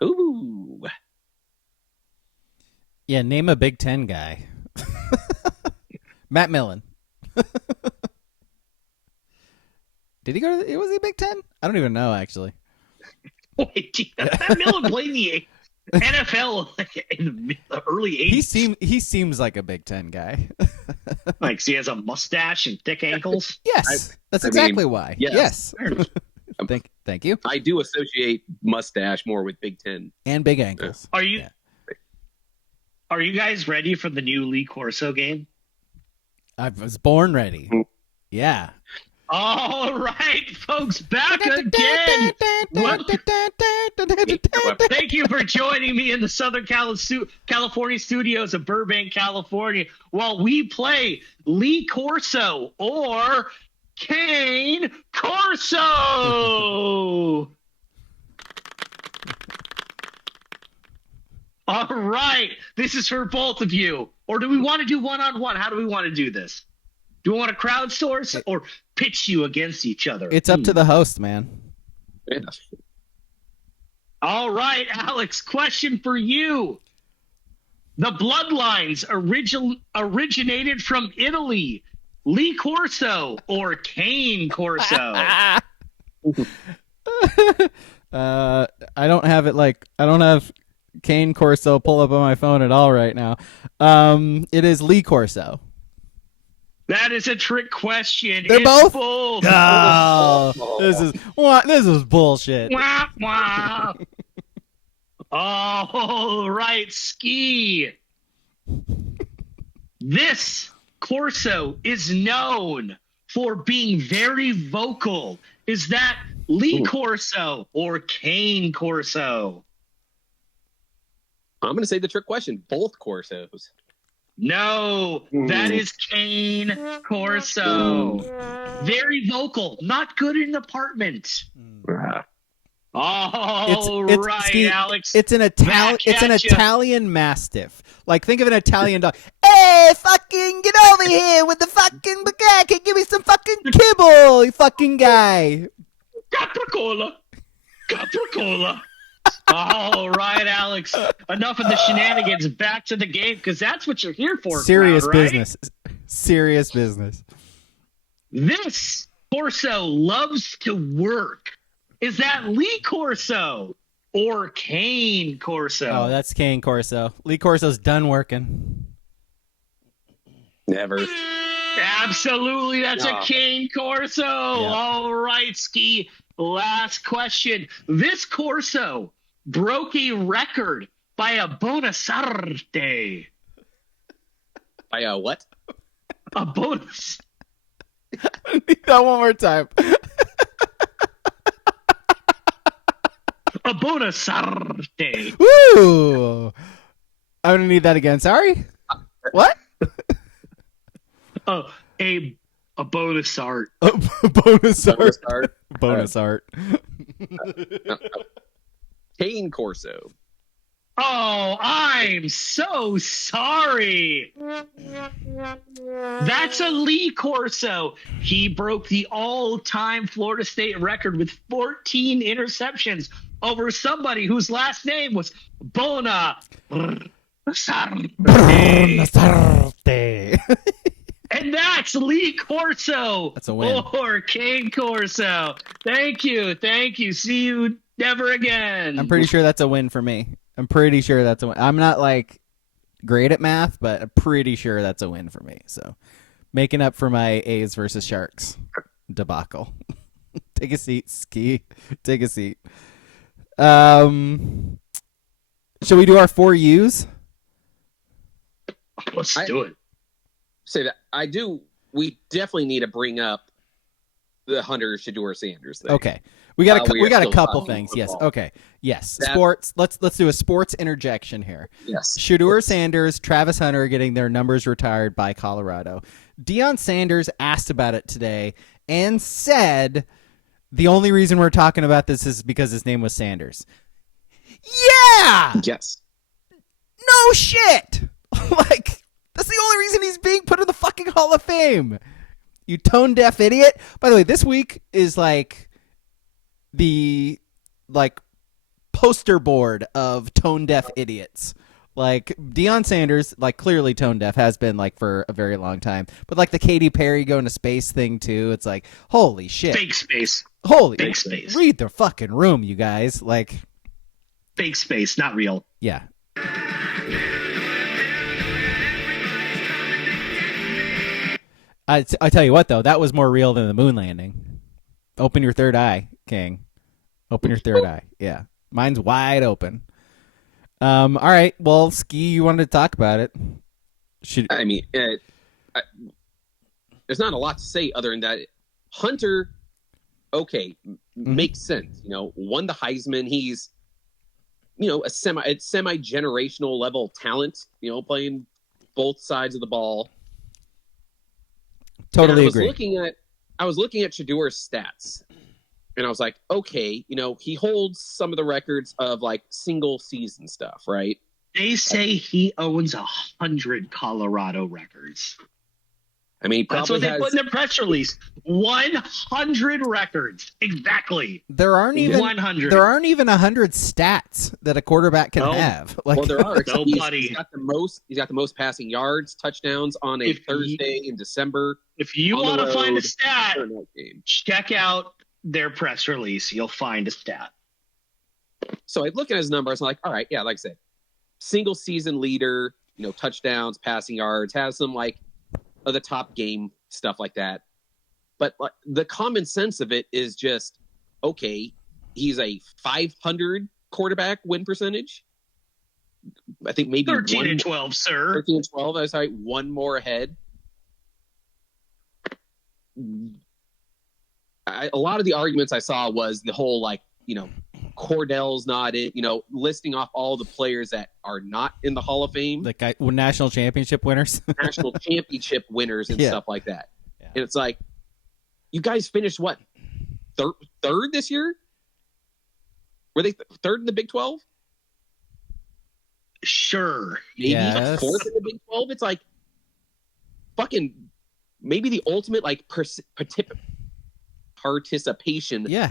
Ooh. Yeah, name a Big Ten guy. Matt Millen. Did he go to was he Big Ten? I don't even know, actually. Wait, Matt Millen played the NFL in the early 80s. He seems like a Big Ten guy. He has a mustache and thick ankles. Yes, that's exactly why. Yes. Thank you. I do associate mustache more with Big Ten and big ankles. Are you guys ready for the new Lee Corso game? I was born ready. Yeah. All right, folks, back again. Thank you for joining me in the Southern California studios of Burbank, California, while we play Lee Corso or Cane Corso. All right, this is for both of you. Or do we want to do one-on-one? How do we want to do this? Do we want to crowdsource or pitch you against each other? It's up to the host, man. Yeah. All right, Alex, question for you. The bloodlines originated from Italy. Lee Corso or Cane Corso? I don't have Cane Corso pull up on my phone at all right now. It is Lee Corso. That is a trick question. They're it's both. Oh, this is bullshit. Wah, wah. All right, Ski. This Corso is known for being very vocal. Is that Lee Corso or Cane Corso? I'm going to say the trick question. Both Corsos. No, that is Cane Corso. Very vocal, not good in apartment. All right, Alex. It's an Italian Mastiff. Like, think of an Italian dog. Hey, fucking get over here with the fucking baguette. Give me some fucking kibble, you fucking guy. Capricola. All right, Alex. Enough of the shenanigans. Back to the game, because that's what you're here for. Serious crowd, right? business. Serious business. This Corso loves to work. Is that Lee Corso or Cane Corso? Oh, that's Cane Corso. Lee Corso's done working. Never. Absolutely. That's a Cane Corso. Yep. All right, Ski. Last question. This Corso broke a record by a bonusarte. By a what? A bonus. Need that one more time. A bonusarte. Woo! I'm gonna need that again. Sorry. What? Oh, a bonus art. Bonus art. Bonus art. Cane Corso. Oh, I'm so sorry. That's a Lee Corso. He broke the all-time Florida State record with 14 interceptions over somebody whose last name was Bonasarte. And that's Lee Corso. That's a win. Or Cane Corso. Thank you. See you never again. I'm pretty sure that's a win for me. I'm pretty sure that's a win. I'm not like great at math, but I'm pretty sure that's a win for me. So making up for my A's versus Sharks debacle. Take a seat, Ski. Take a seat. Shall we do our 4 U's? Let's do it. Say that I do. We definitely need to bring up the Hunter Shedeur Sanders thing. Okay, we got a couple things. Yes. Okay. Yes. Sports. Let's do a sports interjection here. Yes. Shedeur Sanders, Travis Hunter getting their numbers retired by Colorado. Deion Sanders asked about it today and said the only reason we're talking about this is because his name was Sanders. Yeah. Yes. No shit. Like. That's the only reason he's being put in the fucking Hall of Fame. You tone deaf idiot. By the way, this week is like the poster board of tone deaf idiots. Like Deion Sanders, like clearly tone deaf, has been like for a very long time. But like the Katy Perry going to space thing too, it's like holy shit. Fake space. Holy fake space. Read the fucking room, you guys. Like fake space, not real. Yeah. I tell you what, though, that was more real than the moon landing. Open your third eye, King. Open your third eye. Yeah. Mine's wide open. All right. Well, Ski, you wanted to talk about it. I mean, there's not a lot to say other than that. Hunter, okay, makes sense. You know, won the Heisman. He's, you know, a semi-generational level talent, you know, playing both sides of the ball. Totally agree. I was looking at Shedeur's stats, and I was like, okay, you know, he holds some of the records of like single season stuff, right? They say he owns 100 Colorado records. I mean, that's what they put in the press release. 100 records, exactly. There aren't even 100. There aren't even 100 stats that a quarterback can have. Like, well, there are. Nobody. He's got the most passing yards, touchdowns on a Thursday in December. If you want to find a stat, check out their press release. You'll find a stat. So I look at his numbers. I'm like, all right, yeah, like I said, single season leader. You know, touchdowns, passing yards, has some like. Of the top game, stuff like that. But like, the common sense of it is just, okay, he's a 500 quarterback win percentage. I think maybe 13 and 12, sir. 13 and 12. I'm sorry, one more ahead. A lot of the arguments I saw was the whole, like, you know, Cordell's not it, you know, listing off all the players that are not in the Hall of Fame. Like national championship winners. National championship winners and stuff like that. Yeah. And it's like, you guys finished what? Third this year? Were they third in the Big 12? Sure. Maybe yes. Fourth in the Big 12? It's like fucking maybe the ultimate like participation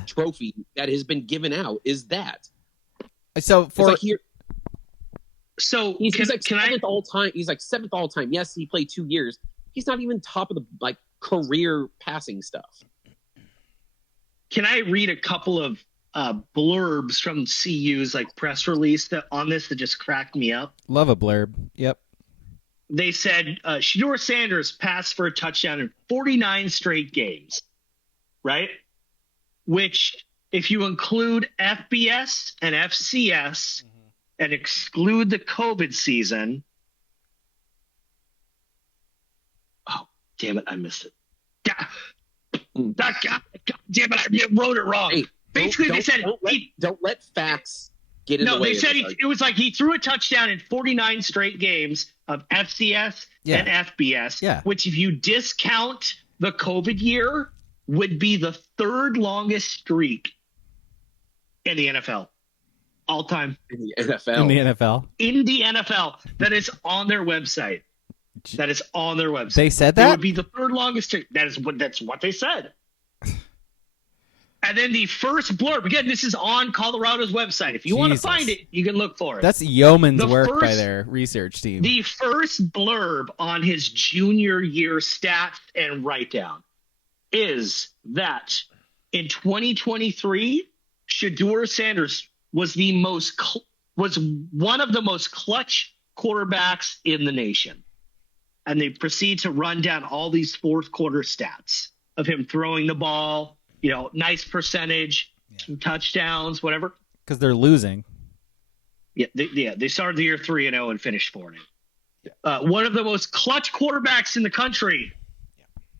trophy that has been given out is that. So for like he's like seventh all time. He's like seventh all time. Yes, he played 2 years. He's not even top of the like career passing stuff. Can I read a couple of blurbs from CU's like press release on this that just cracked me up? Love a blurb. Yep. they said Shedeur Sanders passed for a touchdown in 49 straight games, right? Which, if you include FBS and FCS and exclude the COVID season, oh, damn it, I missed it. God damn it, I wrote it wrong. Hey, basically, they said don't let facts get in the way. No, they said it was like he threw a touchdown in 49 straight games of FCS and FBS, which, if you discount the COVID year, would be the third longest streak in the NFL all time. In the NFL. In the NFL. That is on their website. They said that? It would be the third longest streak. That's what they said. And then the first blurb, again, this is on Colorado's website. If you want to find it, you can look for it. That's yeoman's work by their research team. The first blurb on his junior year stats and write-down is that in 2023, Shedeur Sanders was one of the most clutch quarterbacks in the nation. And they proceed to run down all these fourth quarter stats of him throwing the ball, nice percentage, some touchdowns, whatever. Because they're losing. They started the year 3-0 and finished 4-0. One of the most clutch quarterbacks in the country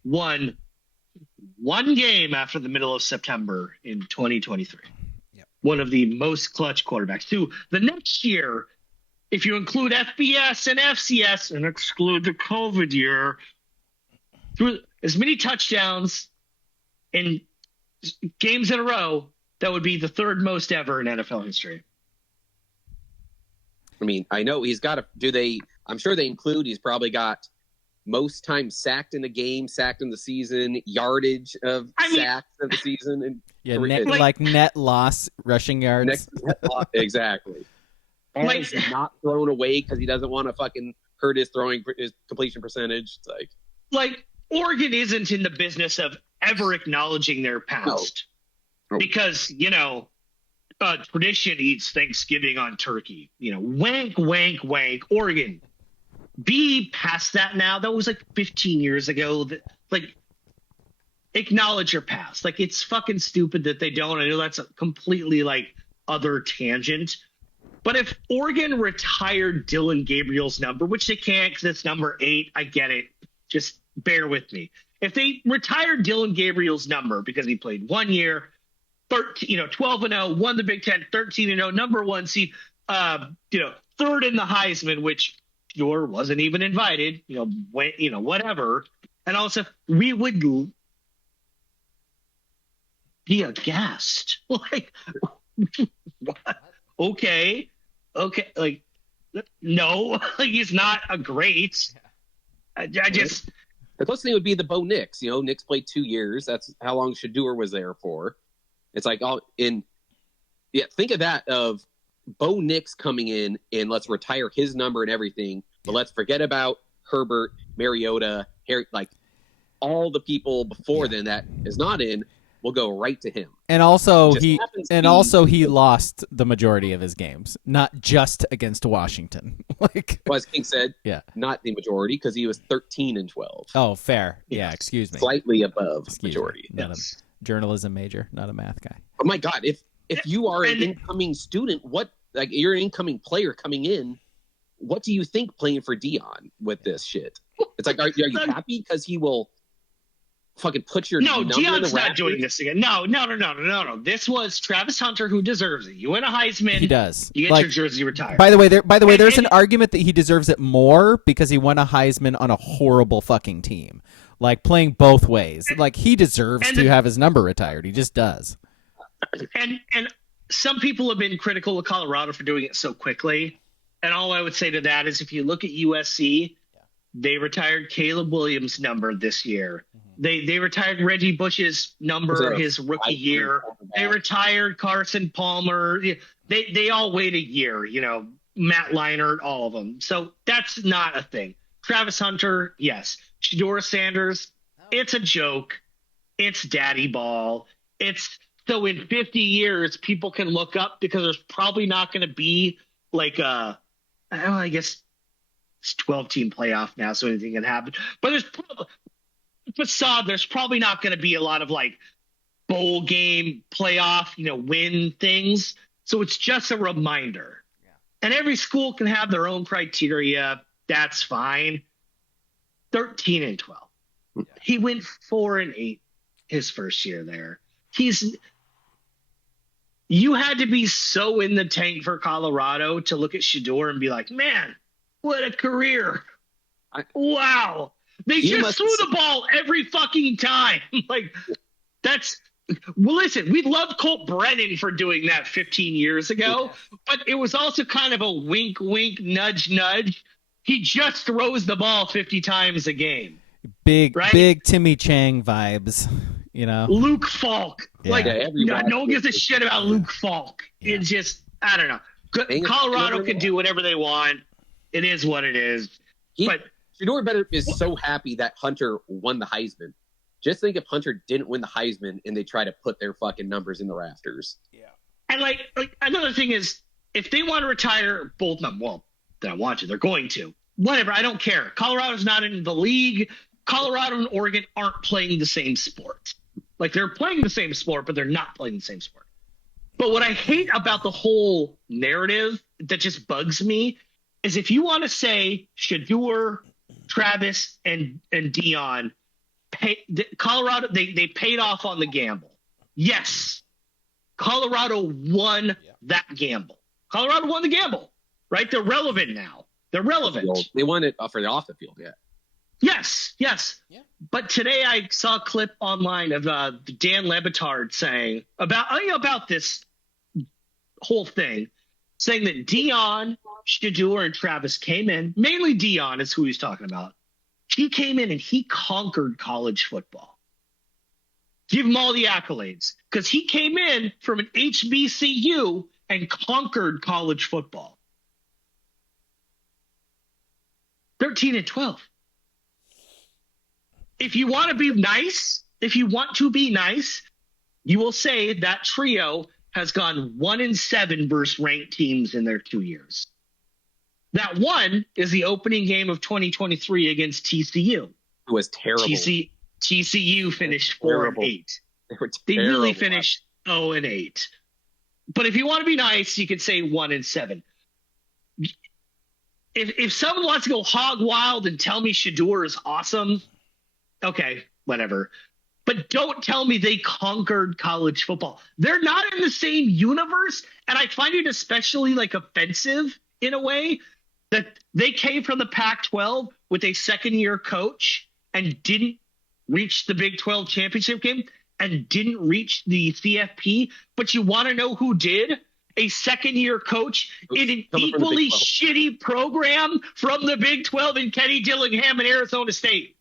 won one game after the middle of September in 2023. One of the most clutch quarterbacks. Who the next year, if you include FBS and FCS and exclude the COVID year, threw as many touchdowns in games in a row, that would be the third most ever in NFL history. I mean, I know he's got I'm sure they include, he's probably got most times sacked in the game, sacked in the season, yardage of sacks of the season. And net loss rushing yards. Net loss, exactly. And he's not thrown away because he doesn't want to fucking hurt his completion percentage. It's like Oregon isn't in the business of ever acknowledging their past. No. Because, tradition eats Thanksgiving on turkey. Wank, wank, wank. Oregon, be past that now. That was 15 years ago. Acknowledge your past. It's fucking stupid that they don't. I know that's a completely other tangent. But if Oregon retired Dylan Gabriel's number, which they can't because it's number 8, I get it. Just bear with me. If they retired Dylan Gabriel's number because he played 1 year, 12-0, won the Big Ten, 13-0, number 1 seed, third in the Heisman, which Shedeur wasn't even invited, whatever. And also, we would be aghast. What? Okay. No, he's not a great. I just. The closest thing would be the Bo Nix. Nix played 2 years. That's how long Shedeur was there for. It's think of that, of Bo Nix coming in and let's retire his number and everything, but let's forget about Herbert, Mariota, Harry, all the people before then that is not in. We'll go right to him. And also he lost the majority of his games, not just against Washington. As King said, not the majority because he was 13-12. Oh, fair. Yeah, excuse me. Slightly above majority. Not a journalism major, not a math guy. Oh my God! If you are an incoming student, you're an incoming player coming in, what do you think playing for Deion with this shit? It's are you happy because he will fucking put your number Deion's in the not doing this again. No. This was Travis Hunter who deserves it. You win a Heisman. He does. You get your jersey retired. By the way, there's an argument that he deserves it more because he won a Heisman on a horrible fucking team. Playing both ways. He deserves to have his number retired. He just does. And some people have been critical of Colorado for doing it so quickly. And all I would say to that is if you look at USC, they retired Caleb Williams' number this year. They retired Reggie Bush's number his rookie year. They retired Carson Palmer. They all wait a year, Matt Leinart, all of them. So that's not a thing. Travis Hunter, yes. Shedeur Sanders, it's a joke. It's daddy ball. So in 50 years, people can look up because there's probably not going to be I guess It's 12-team playoff now, so anything can happen. But there's probably not going to be a lot of like bowl game playoff, win things. So it's just a reminder. Yeah. And every school can have their own criteria. That's fine. 13-12. Yeah. He went 4-8 his first year there. You had to be so in the tank for Colorado to look at Shedeur and be like, man, what a career. Wow. They just threw the ball every fucking time. Listen, we loved Colt Brennan for doing that 15 years ago, but it was also kind of a wink, wink, nudge, nudge. He just throws the ball 50 times a game. Big Timmy Chang vibes, Luke Falk. Yeah. No one gives a shit about Luke Falk. Yeah. It's just, I don't know. Colorado can do whatever they want. It is what it is. Shedeur is so happy that Hunter won the Heisman. Just think if Hunter didn't win the Heisman and they try to put their fucking numbers in the rafters. Yeah. And another thing is, if they want to retire both of them, well, they don't want to. They're going to. Whatever. I don't care. Colorado's not in the league. Colorado and Oregon aren't playing the same sport. They're playing the same sport, but they're not playing the same sport. But what I hate about the whole narrative that just bugs me is if you want to say Shedeur, Travis, and Deion, Colorado, they paid off on the gamble. Yes. Colorado won that gamble. Colorado won the gamble, right? They're relevant now. They're relevant. They won it for the off the field, yeah. Yes. Yeah. But today I saw a clip online of Dan Le Batard saying about this whole thing, saying that Deion, Shedeur, and Travis came in. Mainly Deion is who he's talking about. He came in and he conquered college football. Give him all the accolades because he came in from an HBCU and conquered college football. 13-12. If you want to be nice, you will say that trio has gone 1-7 versus ranked teams in their 2 years. That one is the opening game of 2023 against TCU. It was terrible. TCU finished 4-8. They really finished 0-8. But if you want to be nice, you could say 1-7. If someone wants to go hog wild and tell me Shedeur is awesome, okay, whatever. But don't tell me they conquered college football. They're not in the same universe, and I find it especially offensive in a way that they came from the Pac-12 with a second-year coach and didn't reach the Big 12 championship game and didn't reach the CFP. But you want to know who did? A second-year coach in an equally shitty program from the Big 12 in Kenny Dillingham and Arizona State.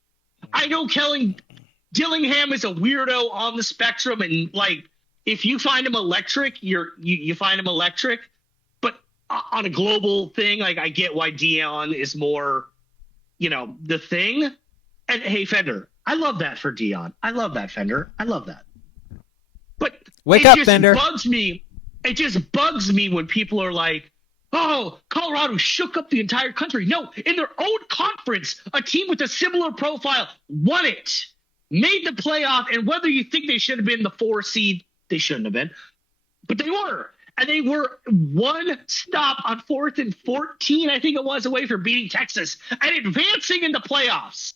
I know Dillingham is a weirdo on the spectrum, and if you find him electric, you find him electric. But on a global thing, I get why Deion is more, the thing. And hey, Fender, I love that for Deion. I love that, Fender. I love that. But wake up, Fender. It just bugs me when people are like, oh, Colorado shook up the entire country. No, in their own conference, a team with a similar profile won it, made the playoff, and whether you think they should have been the 4 seed, they shouldn't have been, but they were. And they were one stop on 4th and 14, I think it was, away from beating Texas and advancing in the playoffs.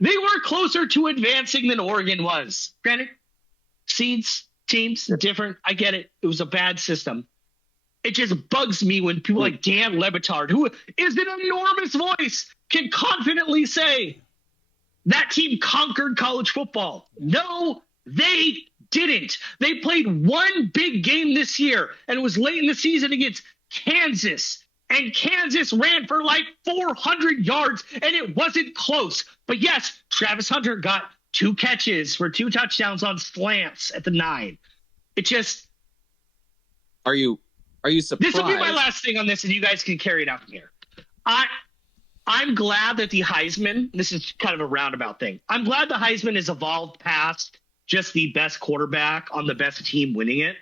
They were closer to advancing than Oregon was. Granted, seeds, teams, different. I get it. It was a bad system. It just bugs me when people like Dan Le Batard, who is an enormous voice, can confidently say that team conquered college football. No, they didn't. They played one big game this year, and it was late in the season against Kansas. And Kansas ran for 400 yards, and it wasn't close. But yes, Travis Hunter got 2 catches for 2 touchdowns on slants at the 9. It just... Are you surprised? This will be my last thing on this, and you guys can carry it out from here. I'm glad that the Heisman, this is kind of a roundabout thing. I'm glad the Heisman has evolved past just the best quarterback on the best team winning it.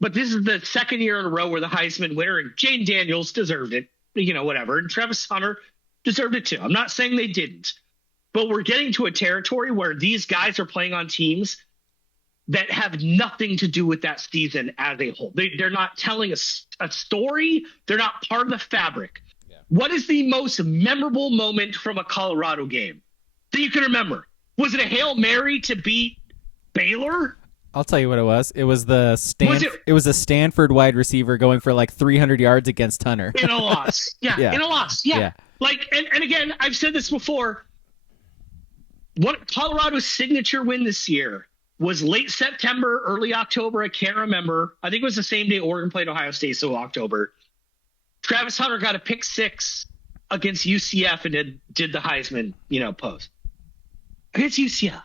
But this is the second year in a row where the Heisman winner, and Jane Daniels deserved it, whatever. And Travis Hunter deserved it too. I'm not saying they didn't. But we're getting to a territory where these guys are playing on teams that have nothing to do with that season as a whole. They're not telling a story. They're not part of the fabric. Yeah. What is the most memorable moment from a Colorado game that you can remember? Was it a Hail Mary to beat Baylor? I'll tell you what it was. It was it was a Stanford wide receiver going for like 300 yards against Hunter. In a loss. Yeah. In a loss. Yeah. Like, and again, I've said this before. What Colorado's signature win this year was late September, early October. I can't remember. I think it was the same day Oregon played Ohio State, so October. Travis Hunter got a pick 6 against UCF and did the Heisman, pose. Against UCF.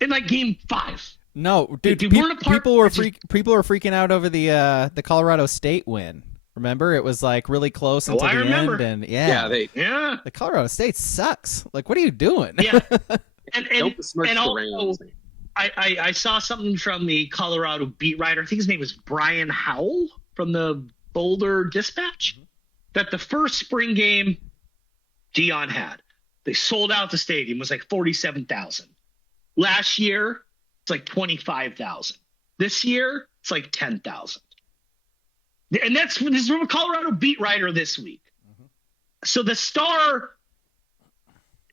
In like game 5. No, dude, people were freaking out over the Colorado State win. Remember, it was like really close until the end, and the Colorado State sucks. Like, what are you doing? Yeah, and also, I saw something from the Colorado beat writer. I think his name was Brian Howell from the Boulder Dispatch. That the first spring game Deion had, they sold out the stadium. It was like 47,000. Last year, it's like 25,000. This year, it's like 10,000. And this is from a Colorado beat writer this week. Mm-hmm. So the star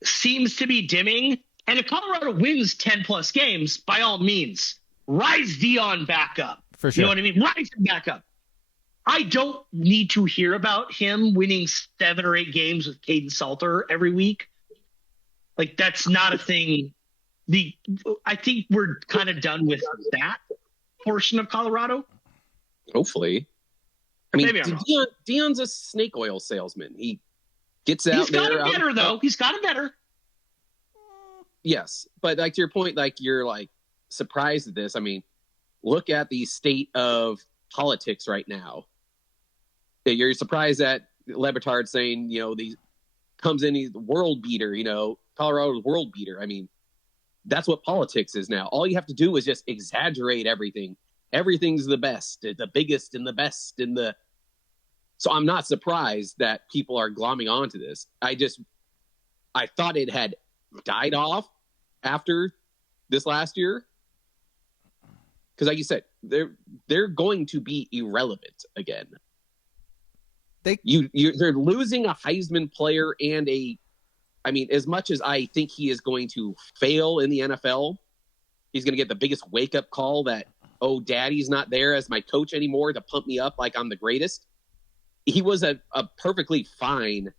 seems to be dimming. And if Colorado wins 10-plus games, by all means, rise Deion back up. For sure. You know what I mean? Rise him back up. I don't need to hear about him winning 7 or 8 games with Caden Salter every week. Like, that's not a thing. I think we're kind of done with that portion of Colorado. Hopefully. I mean, Deion's a snake oil salesman. He gets out there. He's got him better, though. He's got him better. Yes. But like to your point, like you're like surprised at this. I mean, look at the state of politics right now. You're surprised that Le Batard saying, comes in, he's the world beater, Colorado's world beater. I mean, that's what politics is now. All you have to do is just exaggerate everything. Everything's the best, the biggest and the best So I'm not surprised that people are glomming onto this. I thought it had died off after this last year. Because like you said, they're going to be irrelevant again. They're losing a Heisman player and as much as I think he is going to fail in the NFL, he's going to get the biggest wake-up call that, oh, daddy's not there as my coach anymore to pump me up like I'm the greatest. He was a perfectly fine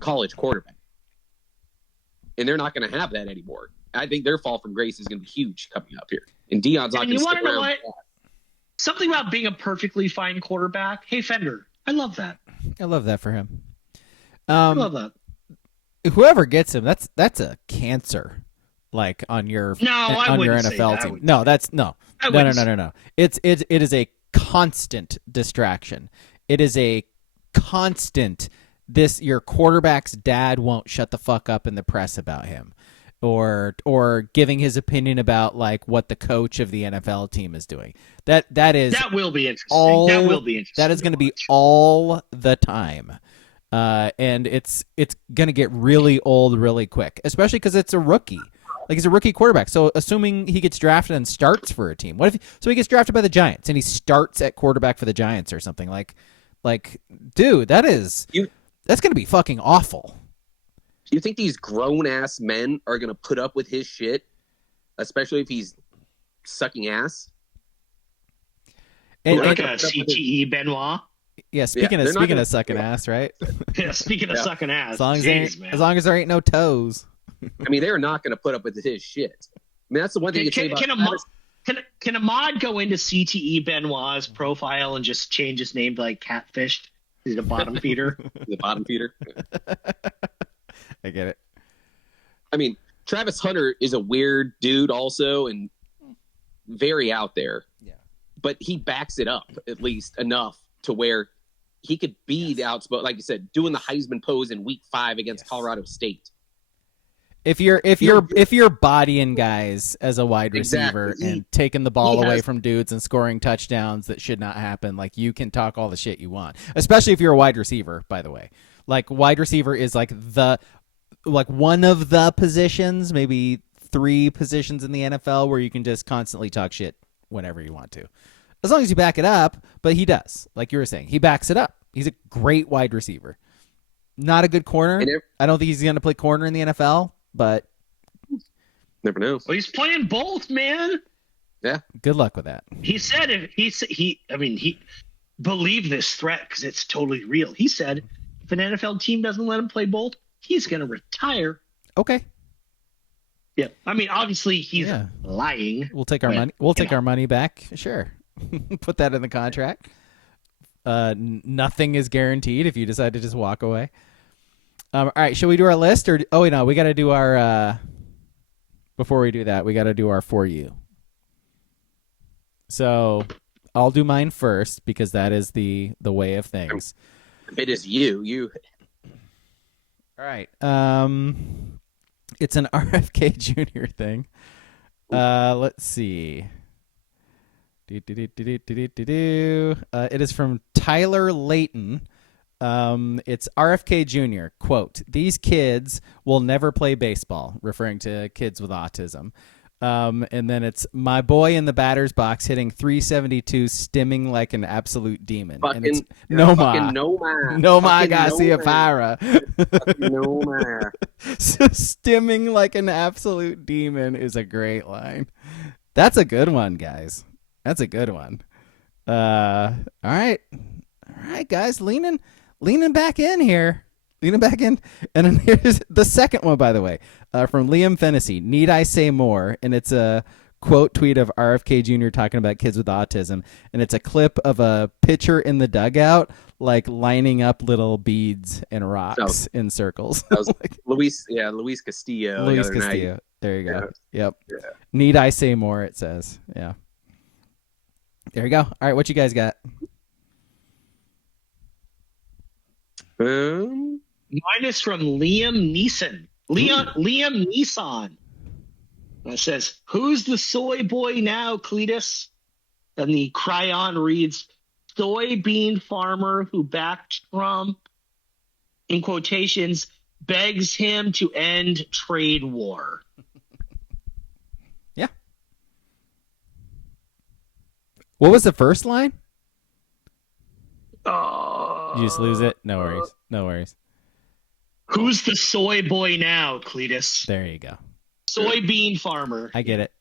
college quarterback. And they're not going to have that anymore. I think their fall from grace is going to be huge coming up here. And Deion's not going to stick around. What? Something about being a perfectly fine quarterback. Hey, Fender, I love that. I love that for him. I love that. Whoever gets him, that's a cancer. Like on your NFL team. No, that's no. It is a constant distraction. It is a constant. Your quarterback's dad won't shut the fuck up in the press about him, or giving his opinion about like what the coach of the NFL team is doing. That will be interesting. That will be interesting. That is going to be all the time. And it's going to get really old really quick, especially because it's a rookie. Like, he's a rookie quarterback. So assuming he gets drafted and starts for a team, so he gets drafted by the Giants and he starts at quarterback for the Giants or something like, dude, that's going to be fucking awful. Do you think these grown ass men are going to put up with his shit, especially if he's sucking ass? And like a CTE Benoit. Yeah, speaking of sucking ass, right? Yeah, speaking of sucking ass. As long as there ain't no toes. I mean, they're not going to put up with his shit. I mean, that's the one thing you say about Can Ahmad go into CTE Benoit's profile and just change his name to like Catfished? He's a bottom feeder. The bottom feeder. I get it. I mean, Travis Hunter is a weird dude also and very out there. Yeah. But he backs it up at least enough to where he could be the outspoken, like you said, doing the Heisman pose in week 5 against Colorado State. If you're bodying guys as a wide receiver and taking the ball away from dudes and scoring touchdowns that should not happen, like you can talk all the shit you want. Especially if you're a wide receiver, by the way. Like wide receiver is like one of the positions, maybe 3 positions in the NFL where you can just constantly talk shit whenever you want to. As long as you back it up, but he does. Like you were saying, he backs it up. He's a great wide receiver. Not a good corner. I don't think he's going to play corner in the NFL, but never know. Well, he's playing both, man. Yeah. Good luck with that. He said he believed this threat because it's totally real. He said if an NFL team doesn't let him play both, he's going to retire. Okay. Yeah. I mean, obviously he's lying. We'll take our money. We'll take our money back. Sure. Put that in the contract. Nothing is guaranteed if you decide to just walk away. All right, shall we do our list or? Oh, no, we got to do our. Before we do that, we got to do our For You. So, I'll do mine first because that is the way of things. It is you. All right. It's an RFK Jr. thing. Let's see. It is from Tyler Layton. It's RFK Jr. Quote, "These kids will never play baseball," referring to kids with autism. And then it's "my boy in the batter's box hitting .372, stimming like an absolute demon." And it's Nomar Garciaparra. So "stimming like an absolute demon" is a great line. That's a good one, guys. That's a good one. All right, guys, leaning back in here. Leaning back in. And then here's the second one, by the way, from Liam Fennessy. "Need I say more?" And it's a quote tweet of RFK Jr. talking about kids with autism. And it's a clip of a pitcher in the dugout, like lining up little beads and rocks in circles. That was Luis Castillo. Luis Castillo. There you go. Yeah. Yep. Yeah. "Need I say more?" It says. Yeah. There you go. All right, what you guys got? Mine is from Liam Neeson. Liam Neeson. It says, "Who's the soy boy now, Cletus?" And the cryon reads, "Soybean farmer who backed Trump," in quotations, "begs him to end trade war." Yeah. What was the first line? You just lose it? No worries. "Who's the soy boy now, Cletus?" There you go. Soybean farmer. I get it.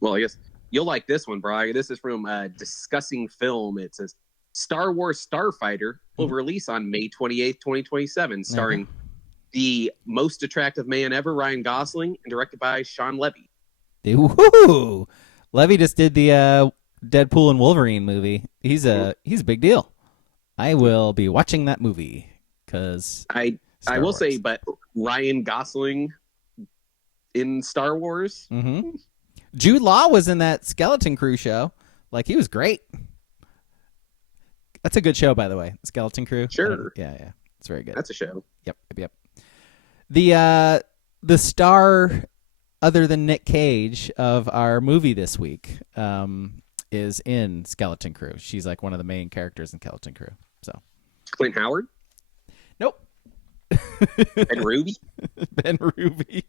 Well, I guess you'll like this one, Braga. This is from Discussing Film. It says, "Star Wars Starfighter will release on May 28th, 2027, starring the most attractive man ever, Ryan Gosling, and directed by Sean Levy." Woo! Levy just did the Deadpool and Wolverine movie. He's a big deal. I will be watching that movie because I will say, but Ryan Gosling in Star Wars. Mm-hmm. Jude Law was in that Skeleton Crew show. Like, he was great. That's a good show, by the way. Skeleton Crew. Sure. Yeah. It's very good. That's a show. Yep. The star, other than Nick Cage, of our movie this week is in Skeleton Crew. She's like one of the main characters in Skeleton Crew. So, Clint Howard? Nope. Ben Ruby? Ben Ruby.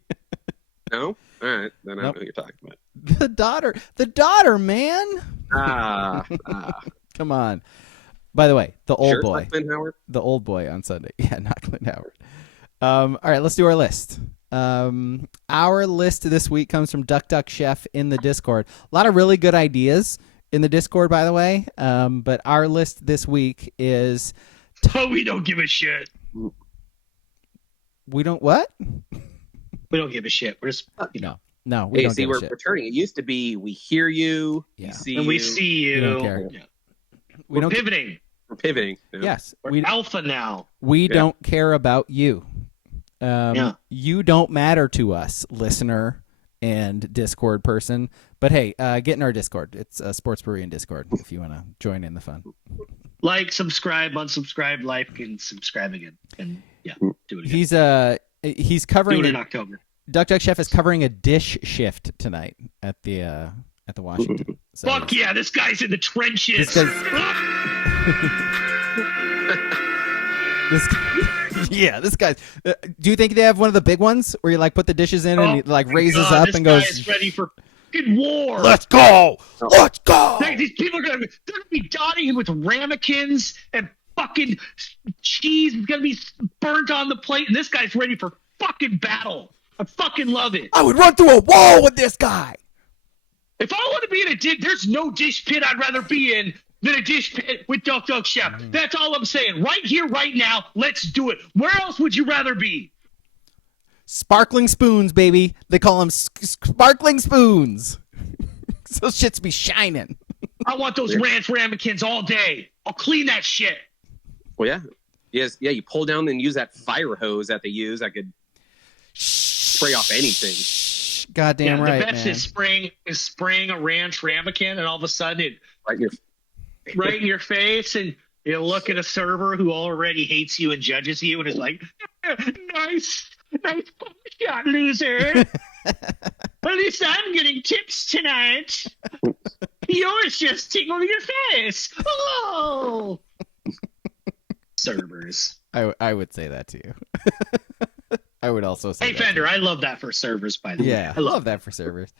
No? All right. Then I know what you're talking about. The daughter, man. Come on. By the way, the old boy. Clint Howard? The old boy on Sunday. Yeah, not Clint Howard. All right, let's do our list. Our list this week comes from Duck Duck Chef in the Discord. A lot of really good ideas in the Discord, by the way. But our list this week is... we don't give a shit. We don't what? We don't give a shit. We're just... No, we don't give a shit. We're returning. It used to be we hear you, we see you. We don't care. Yeah. We're pivoting. We're pivoting. Yeah. Yes. We're alpha now. We don't care about you. You don't matter to us, listener and Discord person. But hey, get in our Discord. It's Sports Brewery in Discord if you want to join in the fun. Like, subscribe, unsubscribe, like, and subscribe again. And do it again. He's covering in October. Duck Chef is covering a dish shift tonight at the Washington. So fuck yeah, this guy's in the trenches. This guy's. Do you think they have one of the big ones where you like put the dishes in and he like raises up and goes? This guy is ready for fucking war. Let's go. Let's go. These people are gonna be dotting him with ramekins and fucking cheese is gonna be burnt on the plate, and this guy's ready for fucking battle. I fucking love it. I would run through a wall with this guy. If I want to be in a dish, there's no dish pit I'd rather be in than a dish pit with Duck Chef. That's all I'm saying. Right here, right now, let's do it. Where else would you rather be? Sparkling spoons, baby. They call them sparkling spoons. Those shits be shining. I want those ranch ramekins all day. I'll clean that shit. Well, yeah. Yes, yeah, you pull down and use that fire hose that they use. I could spray off anything. Goddamn right, the best man. is spraying a ranch ramekin, and all of a sudden it right in your face, and you look at a server who already hates you and judges you, and is like, nice shot, loser. At least I'm getting tips tonight. Yours just tickled your face. Oh, servers. I would say that to you. I would also say. Hey, Fender, I love that for servers, by the way. Yeah, I love that for servers.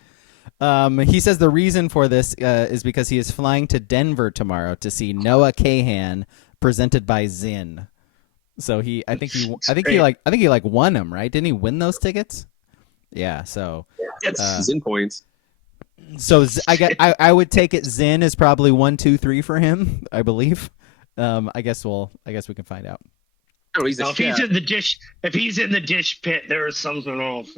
He says the reason for this is because he is flying to Denver tomorrow to see Noah Kahan presented by Zinn. So I think he won them, right? Didn't he win those tickets? Yeah. So it's Zinn points. So I would take it. Zinn is probably 1, 2, 3 for him, I believe. I guess we can find out. Oh, if he's in the dish pit, there is something else.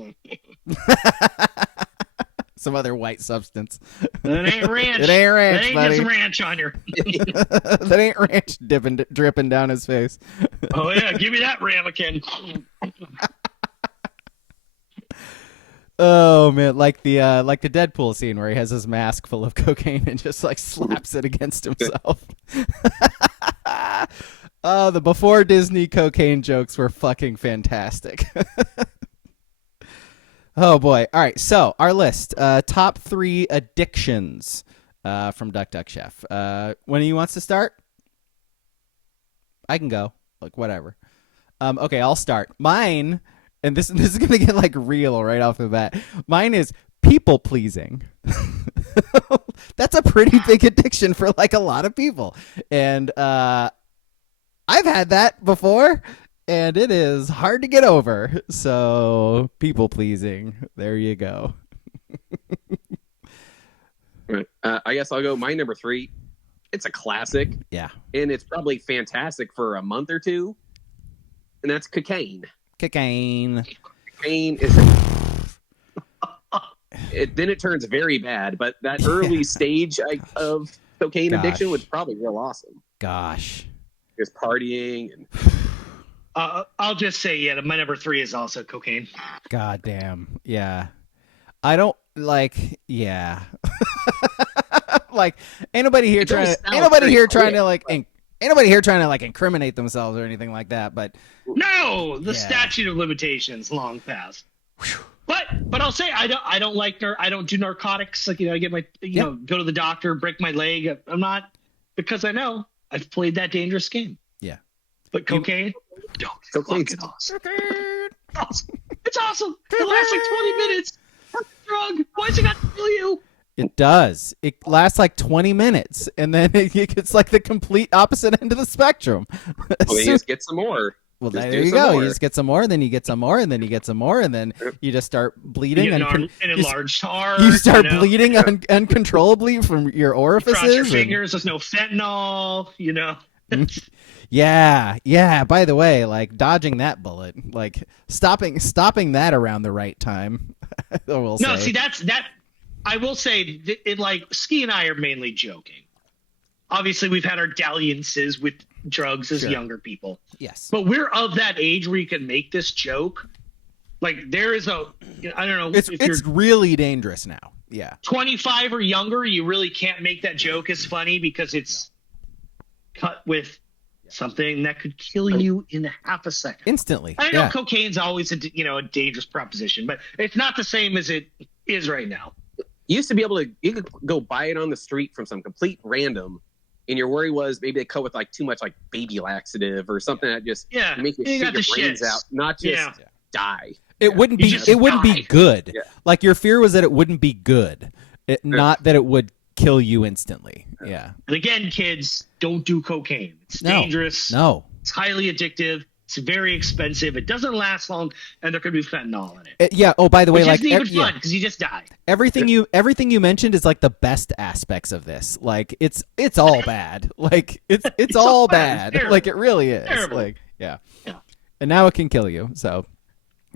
Some other white substance. That ain't ranch. It ain't ranch, that ain't buddy. just ranch on your. That ain't ranch dripping down his face. Oh yeah, give me that ramekin. Oh man, like the Deadpool scene where he has his mask full of cocaine and just like slaps it against himself. Oh, the before Disney cocaine jokes were fucking fantastic. Oh boy. All right, so our list. Top 3 addictions from Duck Chef. When he wants to start? I can go. Like whatever. Okay, I'll start. Mine, and this is gonna get like real right off the bat. Mine is people pleasing. That's a pretty big addiction for like a lot of people. And I've had that before, and it is hard to get over. So, people pleasing. There you go. Right. I guess I'll go my number 3. It's a classic. Yeah. And it's probably fantastic for a month or two. And that's cocaine. Cocaine. Cocaine is... then it turns very bad, but that early stage of cocaine addiction was probably real awesome. Gosh. Just partying and I'll just say my number 3 is also cocaine. God damn. Yeah. I don't like like anybody here trying to incriminate themselves or anything like that, but no, the statute of limitations long past. But I'll say I don't do narcotics. Like, I get my go to the doctor, break my leg. I'm not, because I know I've played that dangerous game. Yeah. But cocaine, cocaine's awesome. It's awesome. It lasts like 20 minutes. Drug. Why is it got to kill you? It does. It lasts like 20 minutes, and then it's like the complete opposite end of the spectrum. Well, you just get some more. Well, there you go. You just get some more, and then you get some more, and then you get some more, and then you just start bleeding. An enlarged heart. You start bleeding uncontrollably from your orifices. You cross your fingers. There's no fentanyl. Yeah. By the way, like dodging that bullet, like stopping that around the right time. See, that's that. I will say, it like Ski and I are mainly joking. Obviously, we've had our dalliances with drugs as younger people. Yes. But we're of that age where you can make this joke. Like, there is I don't know. It's really dangerous now. Yeah. 25 or younger, you really can't make that joke as funny because it's cut with something that could kill you in half a second. Instantly. I know cocaine's always a dangerous proposition, but it's not the same as it is right now. You used to be able to, you could go buy it on the street from some complete random, and your worry was maybe they cut with like too much like baby laxative or something that just make you shit your brains out, not just die. It wouldn't be good. Yeah. Like your fear was that it wouldn't be good, not that it would kill you instantly. Yeah. And again, kids, don't do cocaine. It's dangerous. No. It's highly addictive. It's very expensive. It doesn't last long, and there could be fentanyl in it. Yeah. Oh, by the way, which like isn't even fun because you just die. Everything you mentioned is like the best aspects of this. Like it's all bad. Like it's all bad. Like it really is. Terrible. Like yeah. And now it can kill you. So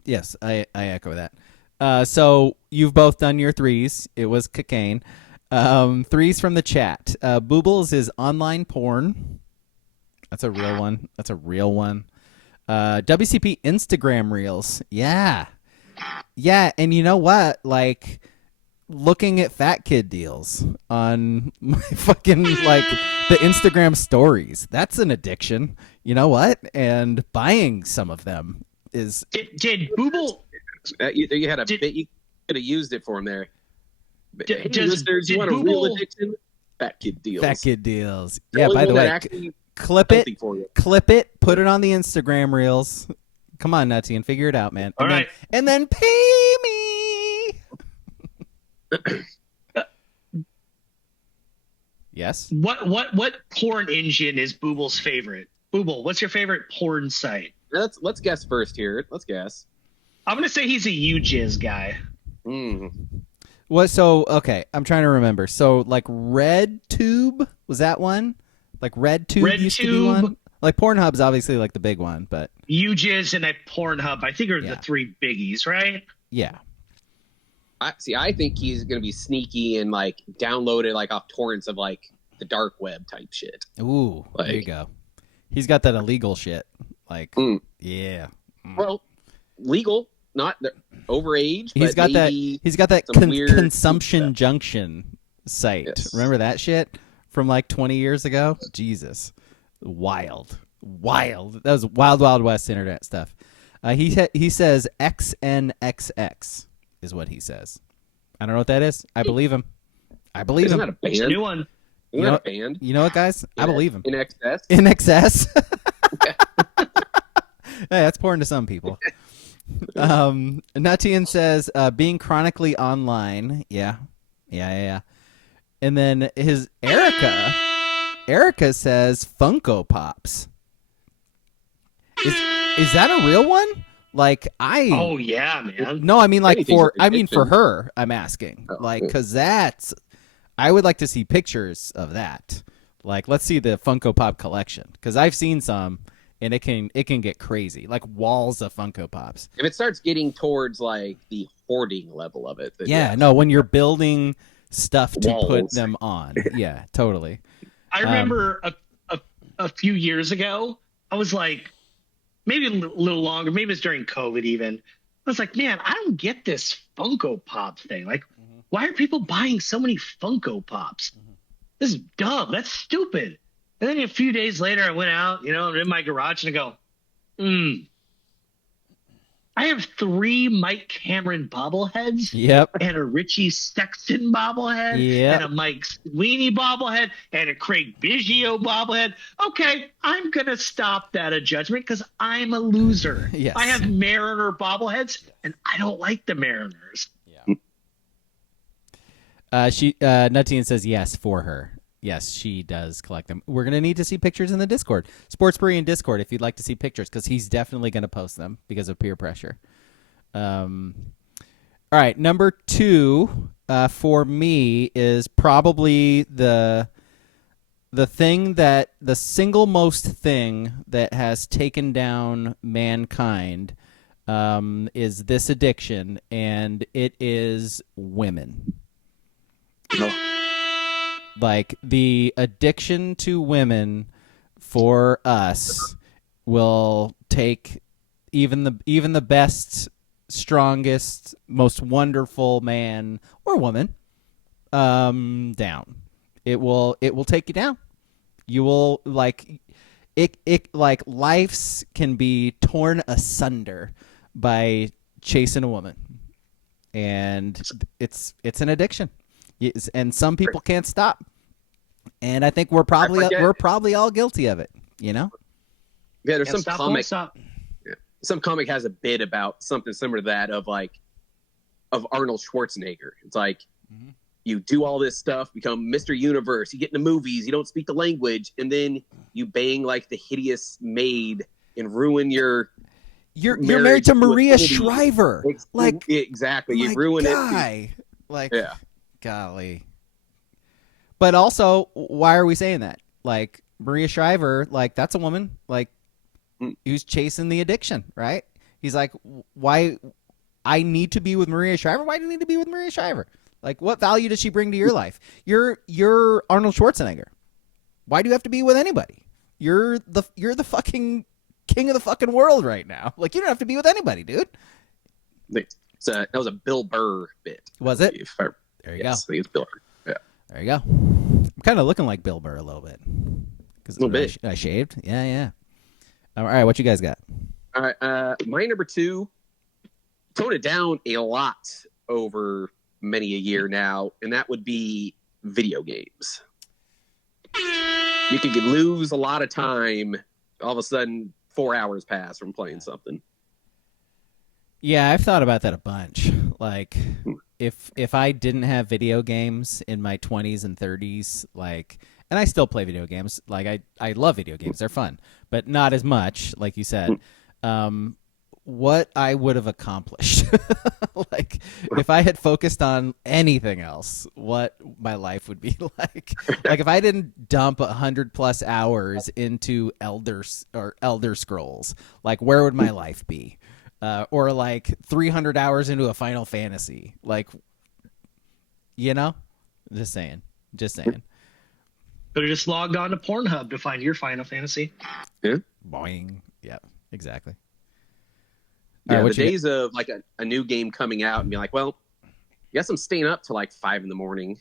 yes, I echo that. So you've both done your threes. It was cocaine. Threes from the chat. Boobles is online porn. That's a real one. WCP Instagram reels. Yeah. And you know what? Like looking at fat kid deals on my fucking like the Instagram stories. That's an addiction. You know what? And buying some of them is. Did Booble? You had a bit. You could have used it for him there. Did you want a real addiction? Fat kid deals. Fat kid deals. Yeah. By the way, clip it, put it on the Instagram reels. Come on, Nutty, and figure it out, man. All right. And then pay me. Yes. What porn engine is Booble's favorite? Booble, what's your favorite porn site? Let's guess first here. Let's guess. I'm gonna say he's a UJizz guy. What? So okay, I'm trying to remember. So like RedTube, was that one? Like RedTube used to be one. Like Pornhub's obviously like the big one, but UJizz and Pornhub, I think, are the three biggies, right? Yeah. I think he's gonna be sneaky and like download it like off torrents of like the dark web type shit. Ooh, there you go. He's got that illegal shit. Like, yeah. Well, legal, not overage. He's got that. He's got that consumption junction site. Yes. Remember that shit from like 20 years ago? Jesus, wild. That was wild west internet stuff. He says XNXX is what he says. I don't know what that is. I believe him. Isn't that a band? It's a new one. Isn't that a band? You know what, guys? I believe him. In excess. In excess. Hey, that's porn to some people. Nutian says being chronically online. Yeah. And then his Erica says Funko Pops. Is that a real one? Like Oh yeah, man. No, I mean like for her. I'm asking because I would like to see pictures of that. Like, let's see the Funko Pop collection because I've seen some. And it can get crazy, like walls of Funko Pops. If it starts getting towards like the hoarding level of it, then no, when you're building stuff to put them on, yeah, totally. I remember a few years ago, I was like, maybe a little longer, maybe it's during COVID even. I was like, man, I don't get this Funko Pop thing. Like, why are people buying so many Funko Pops? This is dumb. That's stupid. And then a few days later, I went out, I'm in my garage, and I go, I have 3 Mike Cameron bobbleheads. Yep. And a Richie Sexton bobblehead. Yep. And a Mike Sweeney bobblehead. And a Craig Biggio bobblehead. Okay, I'm going to stop that a judgment because I'm a loser. Yes. I have Mariner bobbleheads, and I don't like the Mariners. Yeah. Nuttian says yes for her. Yes, she does collect them. We're going to need to see pictures in the Discord. Sports Brewery in Discord if you'd like to see pictures because he's definitely going to post them because of peer pressure. All right, number 2 for me is probably the single most thing that has taken down mankind is this addiction, and it is women. Like the addiction to women for us will take even the best, strongest, most wonderful man or woman down. It will take you down. You will it like lives can be torn asunder by chasing a woman, and it's an addiction, and some people can't stop, and I think we're probably all guilty of it, you know. Yeah, there's some comic has a bit about something similar to that of Arnold Schwarzenegger. It's like, you do all this stuff, become Mr. Universe, you get into movies, you don't speak the language, and then you bang like the hideous maid and ruin your You're married to Maria Shriver. Like, exactly. You ruin it. Like, yeah. Golly. But also, why are we saying that? Like, Maria Shriver, like, that's a woman, like, who's chasing the addiction, right? He's like, why? I need to be with Maria Shriver? Why do you need to be with Maria Shriver? Like, what value does she bring to your life? You're Arnold Schwarzenegger. Why do you have to be with anybody? You're the fucking king of the fucking world right now. Like, you don't have to be with anybody, dude. So that was a Bill Burr bit. Was it? There you go. I think it's Bill Burr. Yeah. There you go. I'm kind of looking like Bill Burr a little bit. A little bit. I shaved. Yeah. All right, what you guys got? All right, my number 2, tone it down a lot over many a year now, and that would be video games. You could lose a lot of time. All of a sudden, 4 hours pass from playing something. Yeah, I've thought about that a bunch. Like, if I didn't have video games in my 20s and 30s, like, and I still play video games. Like, I love video games. They're fun, but not as much, like you said. What I would have accomplished. Like, if I had focused on anything else, what my life would be like. Like, if I didn't dump 100+ hours into Elder Scrolls, like, where would my life be? Or like 300 hours into a Final Fantasy. Like, you know? Just saying. Could have just logged on to Pornhub to find your Final Fantasy. Yeah. Boing. Yeah, exactly. Yeah, the days of like a new game coming out and be like, well, guess I'm staying up till like 5 a.m.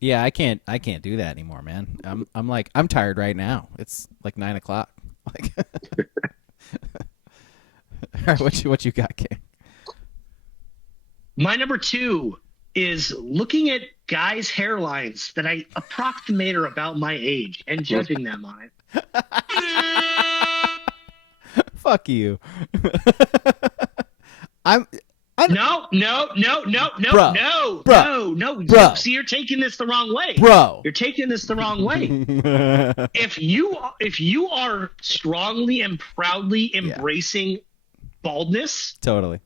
Yeah, I can't do that anymore, man. I'm tired right now. It's like 9 o'clock. Like, all right, what you got, King? My number 2 is looking at guys' hairlines that I approximate are about my age and judging them on it. Fuck you. No. Bro. See, you're taking this the wrong way. Bro. You're taking this the wrong way. If you are strongly and proudly embracing baldness, totally.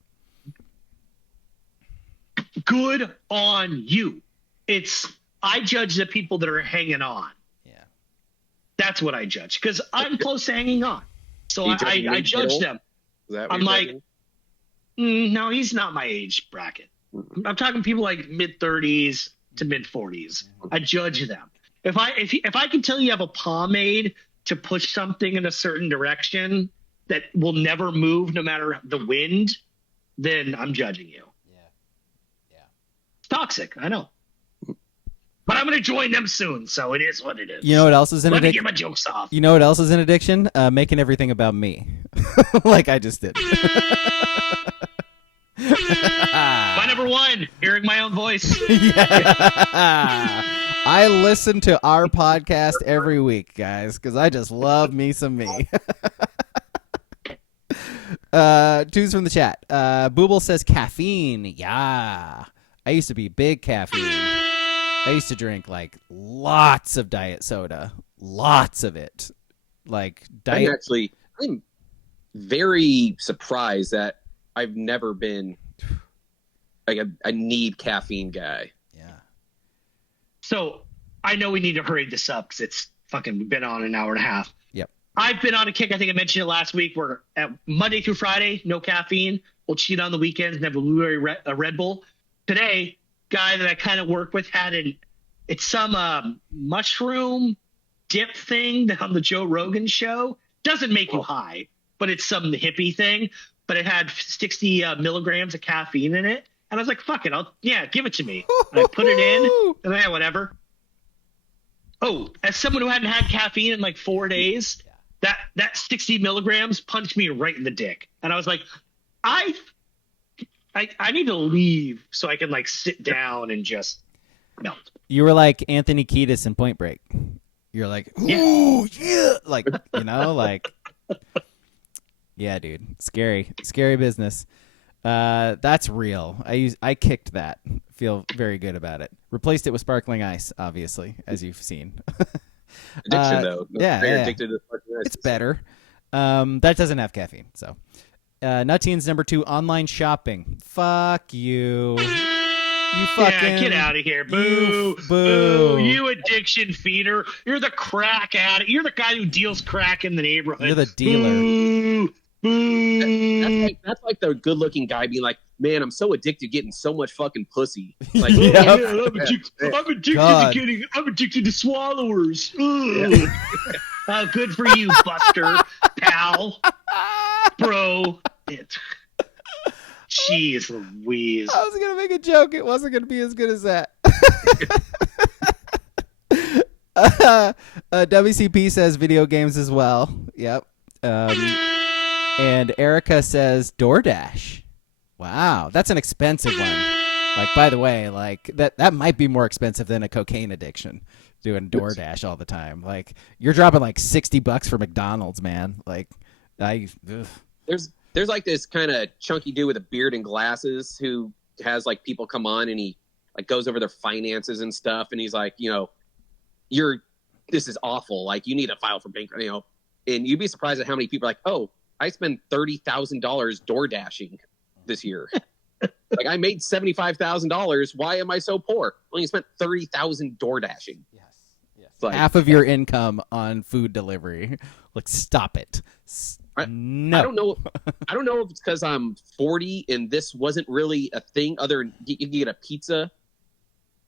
Good on you. I judge the people that are hanging on. Yeah. That's what I judge, because I'm close to hanging on. So I judge them. I'm like, no, he's not my age bracket. I'm talking people like mid-30s to mid-40s. I judge them. If I can tell you have a pomade to push something in a certain direction that will never move no matter the wind, then I'm judging you. Yeah. It's toxic, I know. But I'm going to join them soon, so it is what it is. You know what else is an addiction? Let me get my jokes off. You know what else is an addiction? Making everything about me. Like I just did. My number 1, hearing my own voice. Yeah. I listen to our podcast every week, guys, because I just love me some me. 2's from the chat. Booble says caffeine. Yeah. I used to be big caffeine. I used to drink like lots of diet soda, lots of it. Like diet. I'm very surprised that I've never been like a need caffeine guy. Yeah. So I know we need to hurry this up because it's fucking been on an hour and a half. Yep. I've been on a kick. I think I mentioned it last week. Where at Monday through Friday, no caffeine. We'll cheat on the weekends and have a blueberry Red Bull. Today, guy that I kind of work with had it's some mushroom dip thing on the Joe Rogan show. Doesn't make you high, but it's some hippie thing. But it had 60 milligrams of caffeine in it. And I was like, fuck it. Give it to me. And I put it in and whatever. as someone who hadn't had caffeine in like 4 days, that 60 milligrams punched me right in the dick. And I was like, I need to leave so I can like sit down and just melt. You were like Anthony Kiedis in Point Break. You're like, ooh, yeah. Like, you know, like, yeah, dude. Scary business. That's real. I kicked that. Feel very good about it. Replaced it with sparkling ice, obviously, as you've seen. Addiction, though. Addicted to sparkling ice. It's better. That doesn't have caffeine, so. Nutteens number 2, online shopping. Fuck you. You fucking get out of here. Boo. Boo. You addiction feeder. You're the crack addict. You're the guy who deals crack in the neighborhood. You're the dealer. Boo. That's like the good-looking guy being like, man, I'm so addicted to getting so much fucking pussy. Like, I'm addicted to swallowers. Good for you, Buster, pal, bro. Jeez Louise. I was going to make a joke. It wasn't going to be as good as that. WCP says video games as well. Yep. And Erica says DoorDash. Wow, that's an expensive one. Like, by the way, like that might be more expensive than a cocaine addiction. Doing DoorDash all the time. Like, you're dropping like $60 for McDonald's, man. Like, There's like this kind of chunky dude with a beard and glasses who has like people come on and he like goes over their finances and stuff. And he's like, you know, this is awful. Like, you need to file for bankruptcy, you know, and you'd be surprised at how many people are like, oh, I spent $30,000 door dashing this year. Like, I made $75,000. Why am I so poor? Well, you spent $30,000 door dashing. Yes. Like, half of your income on food delivery. Like, stop it. No. I don't know. I don't know if it's because I'm 40 and this wasn't really a thing. You can get a pizza.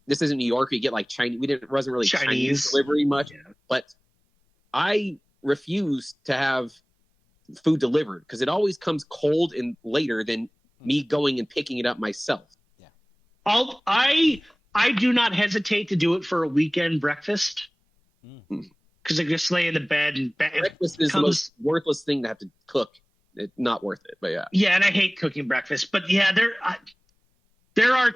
This isn't New York. You get like Chinese. It wasn't really Chinese delivery much. Yeah. But I refuse to have food delivered because it always comes cold and later than me going and picking it up myself. Yeah. I do not hesitate to do it for a weekend breakfast. Because I just lay in the bed and breakfast is the most worthless thing to have to cook. It's not worth it, but yeah. Yeah, and I hate cooking breakfast, but yeah, there are.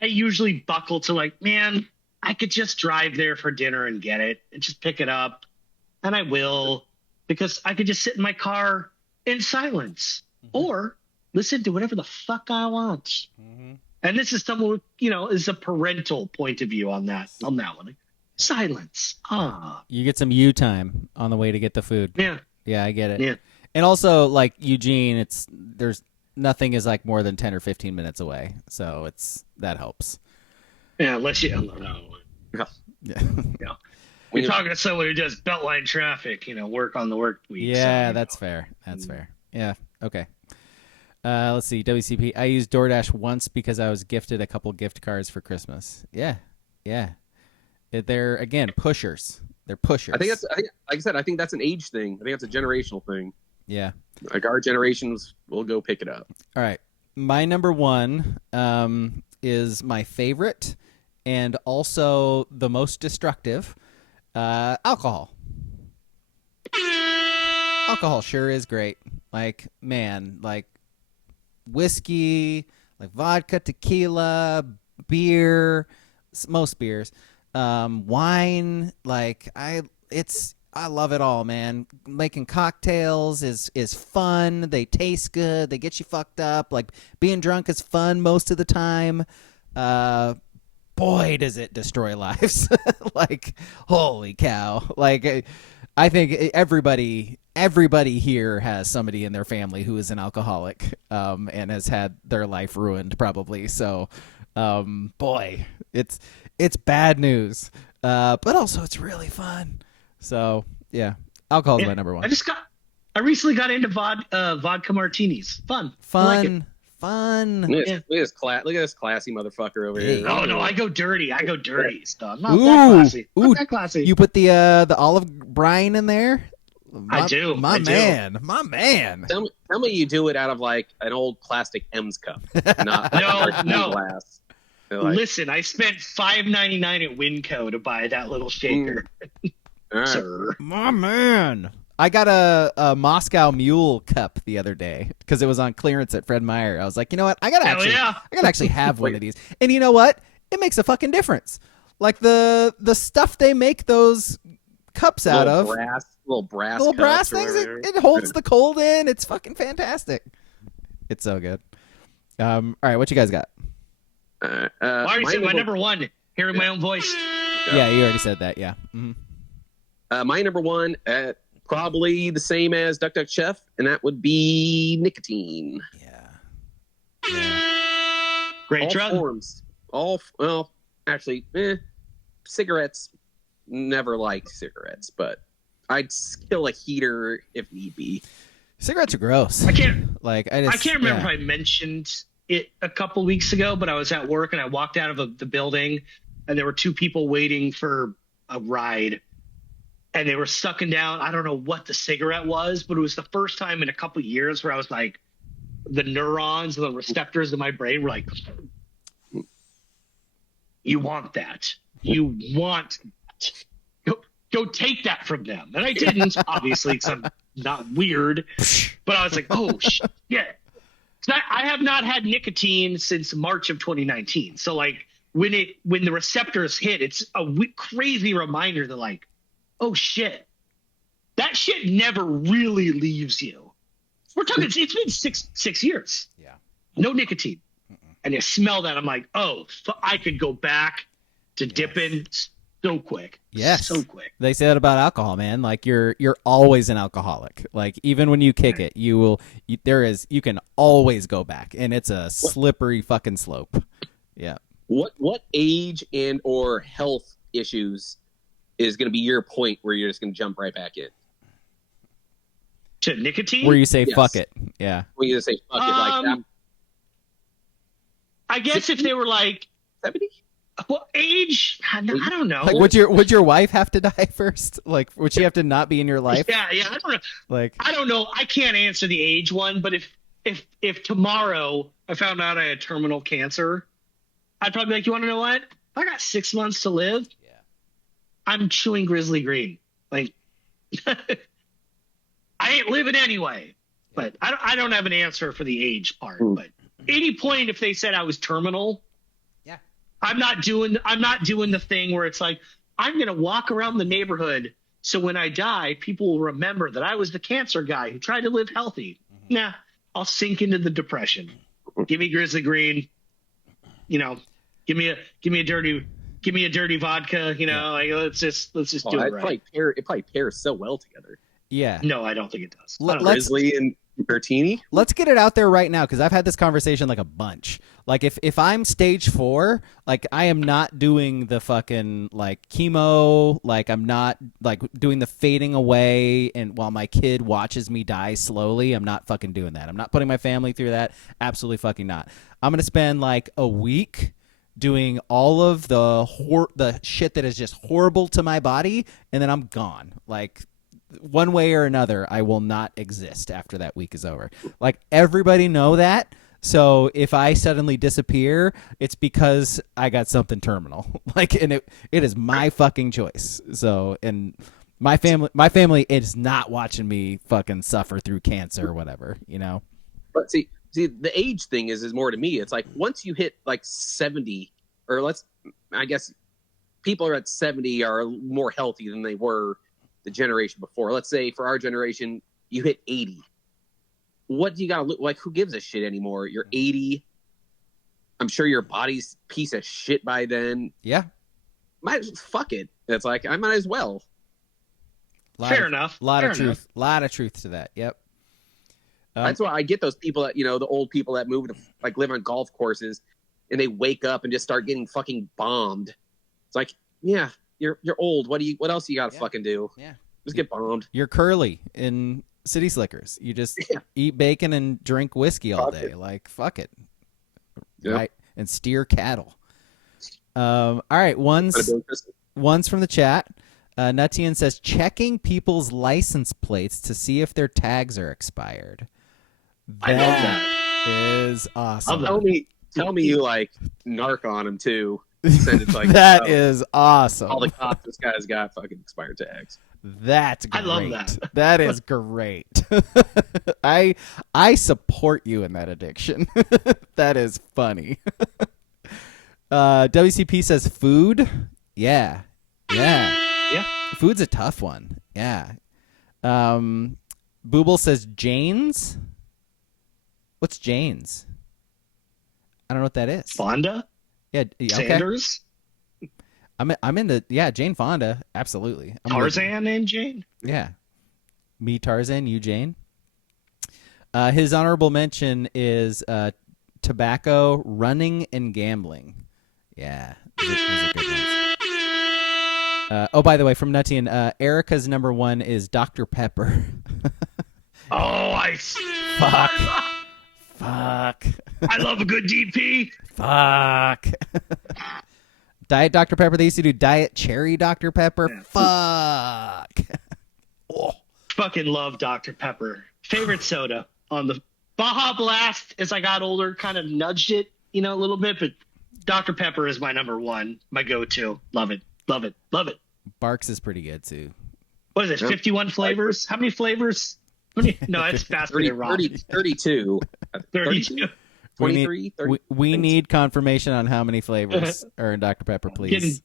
I usually buckle to like, man, I could just drive there for dinner and get it and just pick it up, and I will because I could just sit in my car in silence or listen to whatever the fuck I want. And this is someone is a parental point of view on that one. Silence. You get some you time on the way to get the food. Yeah, I get it. Yeah. And also, like Eugene, there's nothing is like more than 10 or 15 minutes away, so that helps. Yeah, unless you Yeah. We're talking to someone who does beltline traffic, work on the work week. Yeah, that's fair. That's fair. Yeah. Okay. Let's see. WCP. I used DoorDash once because I was gifted a couple gift cards for Christmas. Yeah. They're, again, pushers. They're pushers. I think like I said, I think that's an age thing. I think that's a generational thing. Yeah. Like, our generations will go pick it up. All right. My number 1 is my favorite and also the most destructive, alcohol. Alcohol sure is great. Like, man, like whiskey, like vodka, tequila, beer, most beers. Wine, like I love it all, man. Making cocktails is fun. They taste good. They get you fucked up. Like, being drunk is fun most of the time. Boy, does it destroy lives. Like, holy cow. Like, I think everybody here has somebody in their family who is an alcoholic, and has had their life ruined probably. So, boy, it's bad news, but also it's really fun. So yeah, alcohol is my number 1. I recently got into vodka martinis. Fun. Look at this classy motherfucker over here. Oh no, I go dirty. So I'm not that classy. Not that classy. You put the olive brine in there. I do. My man. Tell me you do it out of like an old plastic M's cup, not no glass. Listen, I spent $5.99 at Winco to buy that little shaker. Right. Sir. My man. I got a Moscow Mule cup the other day because it was on clearance at Fred Meyer. I was like, you know what? I gotta actually have one of these. And you know what? It makes a fucking difference. Like the stuff they make those cups out of, little brass things. It holds the cold in. It's fucking fantastic. It's so good. All right, what you guys got? I already said my number one. Hearing my own voice. Yeah, you already said that. Yeah. Mm-hmm. My number one, probably the same as Duck Duck Chef, and that would be nicotine. Yeah. Great drug. Forms. Cigarettes. Never liked cigarettes, but I'd kill a heater if need be. Cigarettes are gross. I can't remember if I mentioned it a couple weeks ago, but I was at work and I walked out of the building and there were two people waiting for a ride and they were sucking down. I don't know what the cigarette was, but it was the first time in a couple of years where I was like, the neurons and the receptors in my brain were like, you want that. You want that. Go take that from them. And I didn't, obviously, because I'm not weird. But I was like, oh, shit. I have not had nicotine since March of 2019. So, like, when the receptors hit, it's a crazy reminder that, like, oh, shit. That shit never really leaves you. We're talking, it's been six years. Yeah. No nicotine. And you smell that, I'm like, oh, I could go back to dipping so quick. Yes. So quick. They say that about alcohol, man. Like you're always an alcoholic. Like even when you kick it, you can always go back, and it's a slippery fucking slope. Yeah. What age and or health issues is going to be your point where you're just going to jump right back in? To nicotine? Where you say fuck it. Yeah. Where you just say fuck it like that. I guess 60? If they were like 70? Well, age, I don't know. Like, would your wife have to die first? Like, would she have to not be in your life? Yeah, I don't know. Like, I don't know. I can't answer the age one, but if tomorrow I found out I had terminal cancer, I'd probably be like, you want to know what? I got 6 months to live. Yeah. I'm chewing Grizzly Green. Like, I ain't living anyway. But I don't have an answer for the age part. But any point if they said I was terminal. I'm not doing the thing where it's like, I'm going to walk around the neighborhood so when I die, people will remember that I was the cancer guy who tried to live healthy. Mm-hmm. Nah, I'll sink into the depression. Give me Grizzly Green, give me a dirty vodka, like let's just do it right. It probably pairs so well together. Yeah. No, I don't think it does. Grizzly and Bertini. Let's get it out there right now because I've had this conversation like a bunch. Like if I'm stage 4, like I am not doing the fucking like chemo, like I'm not like doing the fading away and while my kid watches me die slowly, I'm not fucking doing that. I'm not putting my family through that. Absolutely fucking not. I'm going to spend like a week doing all of the shit that is just horrible to my body and then I'm gone. Like one way or another, I will not exist after that week is over. Like everybody know that. So if I suddenly disappear, it's because I got something terminal. Like, and it is my fucking choice. So, and my family is not watching me fucking suffer through cancer or whatever, But see, the age thing is more to me. It's like once you hit like 70, or I guess people are at 70 are more healthy than they were the generation before. Let's say for our generation, you hit 80. What do you got to look like? Who gives a shit anymore? You're 80. I'm sure your body's a piece of shit by then. Yeah. Fuck it. It's like, I might as well. Fair enough. A lot of truth to that. Yep. That's why I get those people that, the old people that move to like live on golf courses and they wake up and just start getting fucking bombed. It's like, yeah, you're old. What else you got to fucking do? Yeah. Just get bombed. You're Curly in City Slickers. You just eat bacon and drink whiskey all day. Like, fuck it. Yep. Right. And steer cattle. All right. One's from the chat. Nutian says, checking people's license plates to see if their tags are expired. I love that. Is awesome. Tell me you like narc on him too. Send it to, like, That is awesome. All the cops this guy's got fucking expired tags. That's great. I love that. That is great. I support you in that addiction. That is funny. WCP says food. Yeah. Food's a tough one. Yeah. Booble says Jane's. What's Jane's? I don't know what that is. Fonda? Yeah. Okay. Sanders? I'm in the Jane Fonda. Absolutely. Tarzan and Jane? Yeah. Me, Tarzan, you, Jane. His honorable mention is tobacco, running, and gambling. Yeah. Those are good ones. Oh, by the way, from Nuttian, Erica's number one is Dr. Pepper. Fuck. I love a good DP. Fuck. Diet Dr. Pepper. They used to do Diet Cherry Dr. Pepper. Yeah. Fuck. Oh. Fucking love Dr. Pepper. Favorite soda on the Baja Blast. As I got older, kind of nudged it, a little bit, but Dr. Pepper is my number one, my go-to. Love it. Barks is pretty good too. What is it? 51 flavors? How many flavors? No, it's faster than Rob. 32. 32. 23. We need confirmation on how many flavors are in Dr. Pepper, please.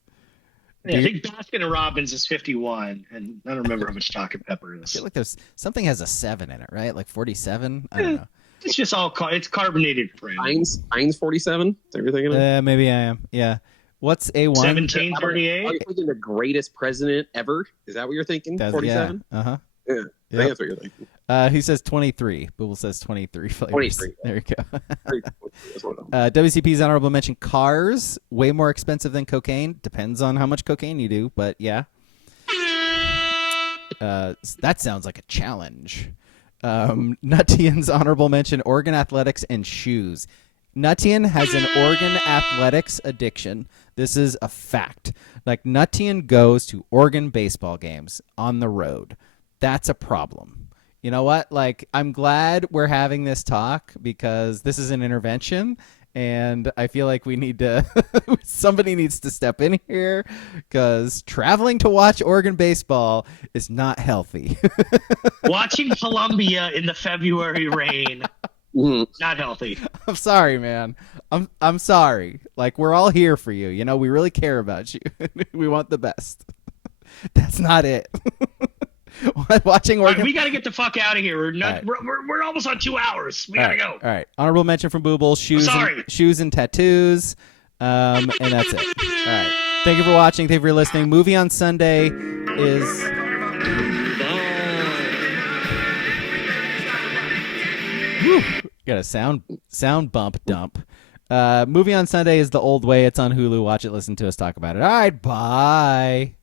I think Baskin & Robbins is 51, and I don't remember how much Dr. Pepper is. I feel like there's something has a 7 in it, right? Like 47? I don't know. It's just all it's carbonated. Heinz 47? Is everything in it? Maybe I am. Yeah. What's A1? 1738. Are you thinking the greatest president ever? Is that what you're thinking? 47? Yeah. Uh-huh. Yeah. I think that's what you're thinking. He says 23. Booble says 23 flavors. 23. There we go. WCP's honorable mention, cars. Way more expensive than cocaine. Depends on how much cocaine you do, but yeah. That sounds like a challenge. Nuttian's honorable mention, Oregon athletics and shoes. Nuttian has an Oregon athletics addiction. This is a fact. Like, Nuttian goes to Oregon baseball games on the road. That's a problem. You know what? Like, I'm glad we're having this talk because this is an intervention, and I feel like we need to somebody needs to step in here because traveling to watch Oregon baseball is not healthy. Watching Columbia in the February rain, not healthy. I'm sorry, man. I'm sorry. Like, we're all here for you. We really care about you. We want the best. That's not it. Watching Oregon. Right, we got to get the fuck out of here. We're almost on 2 hours. We got to go. All right. Honorable mention from Booble, shoes and tattoos. And that's it. All right. Thank you for watching. Thank you for listening. Movie on Sunday is... Whew. Got a sound bump dump. Movie on Sunday is The Old Way. It's on Hulu. Watch it. Listen to us talk about it. All right. Bye.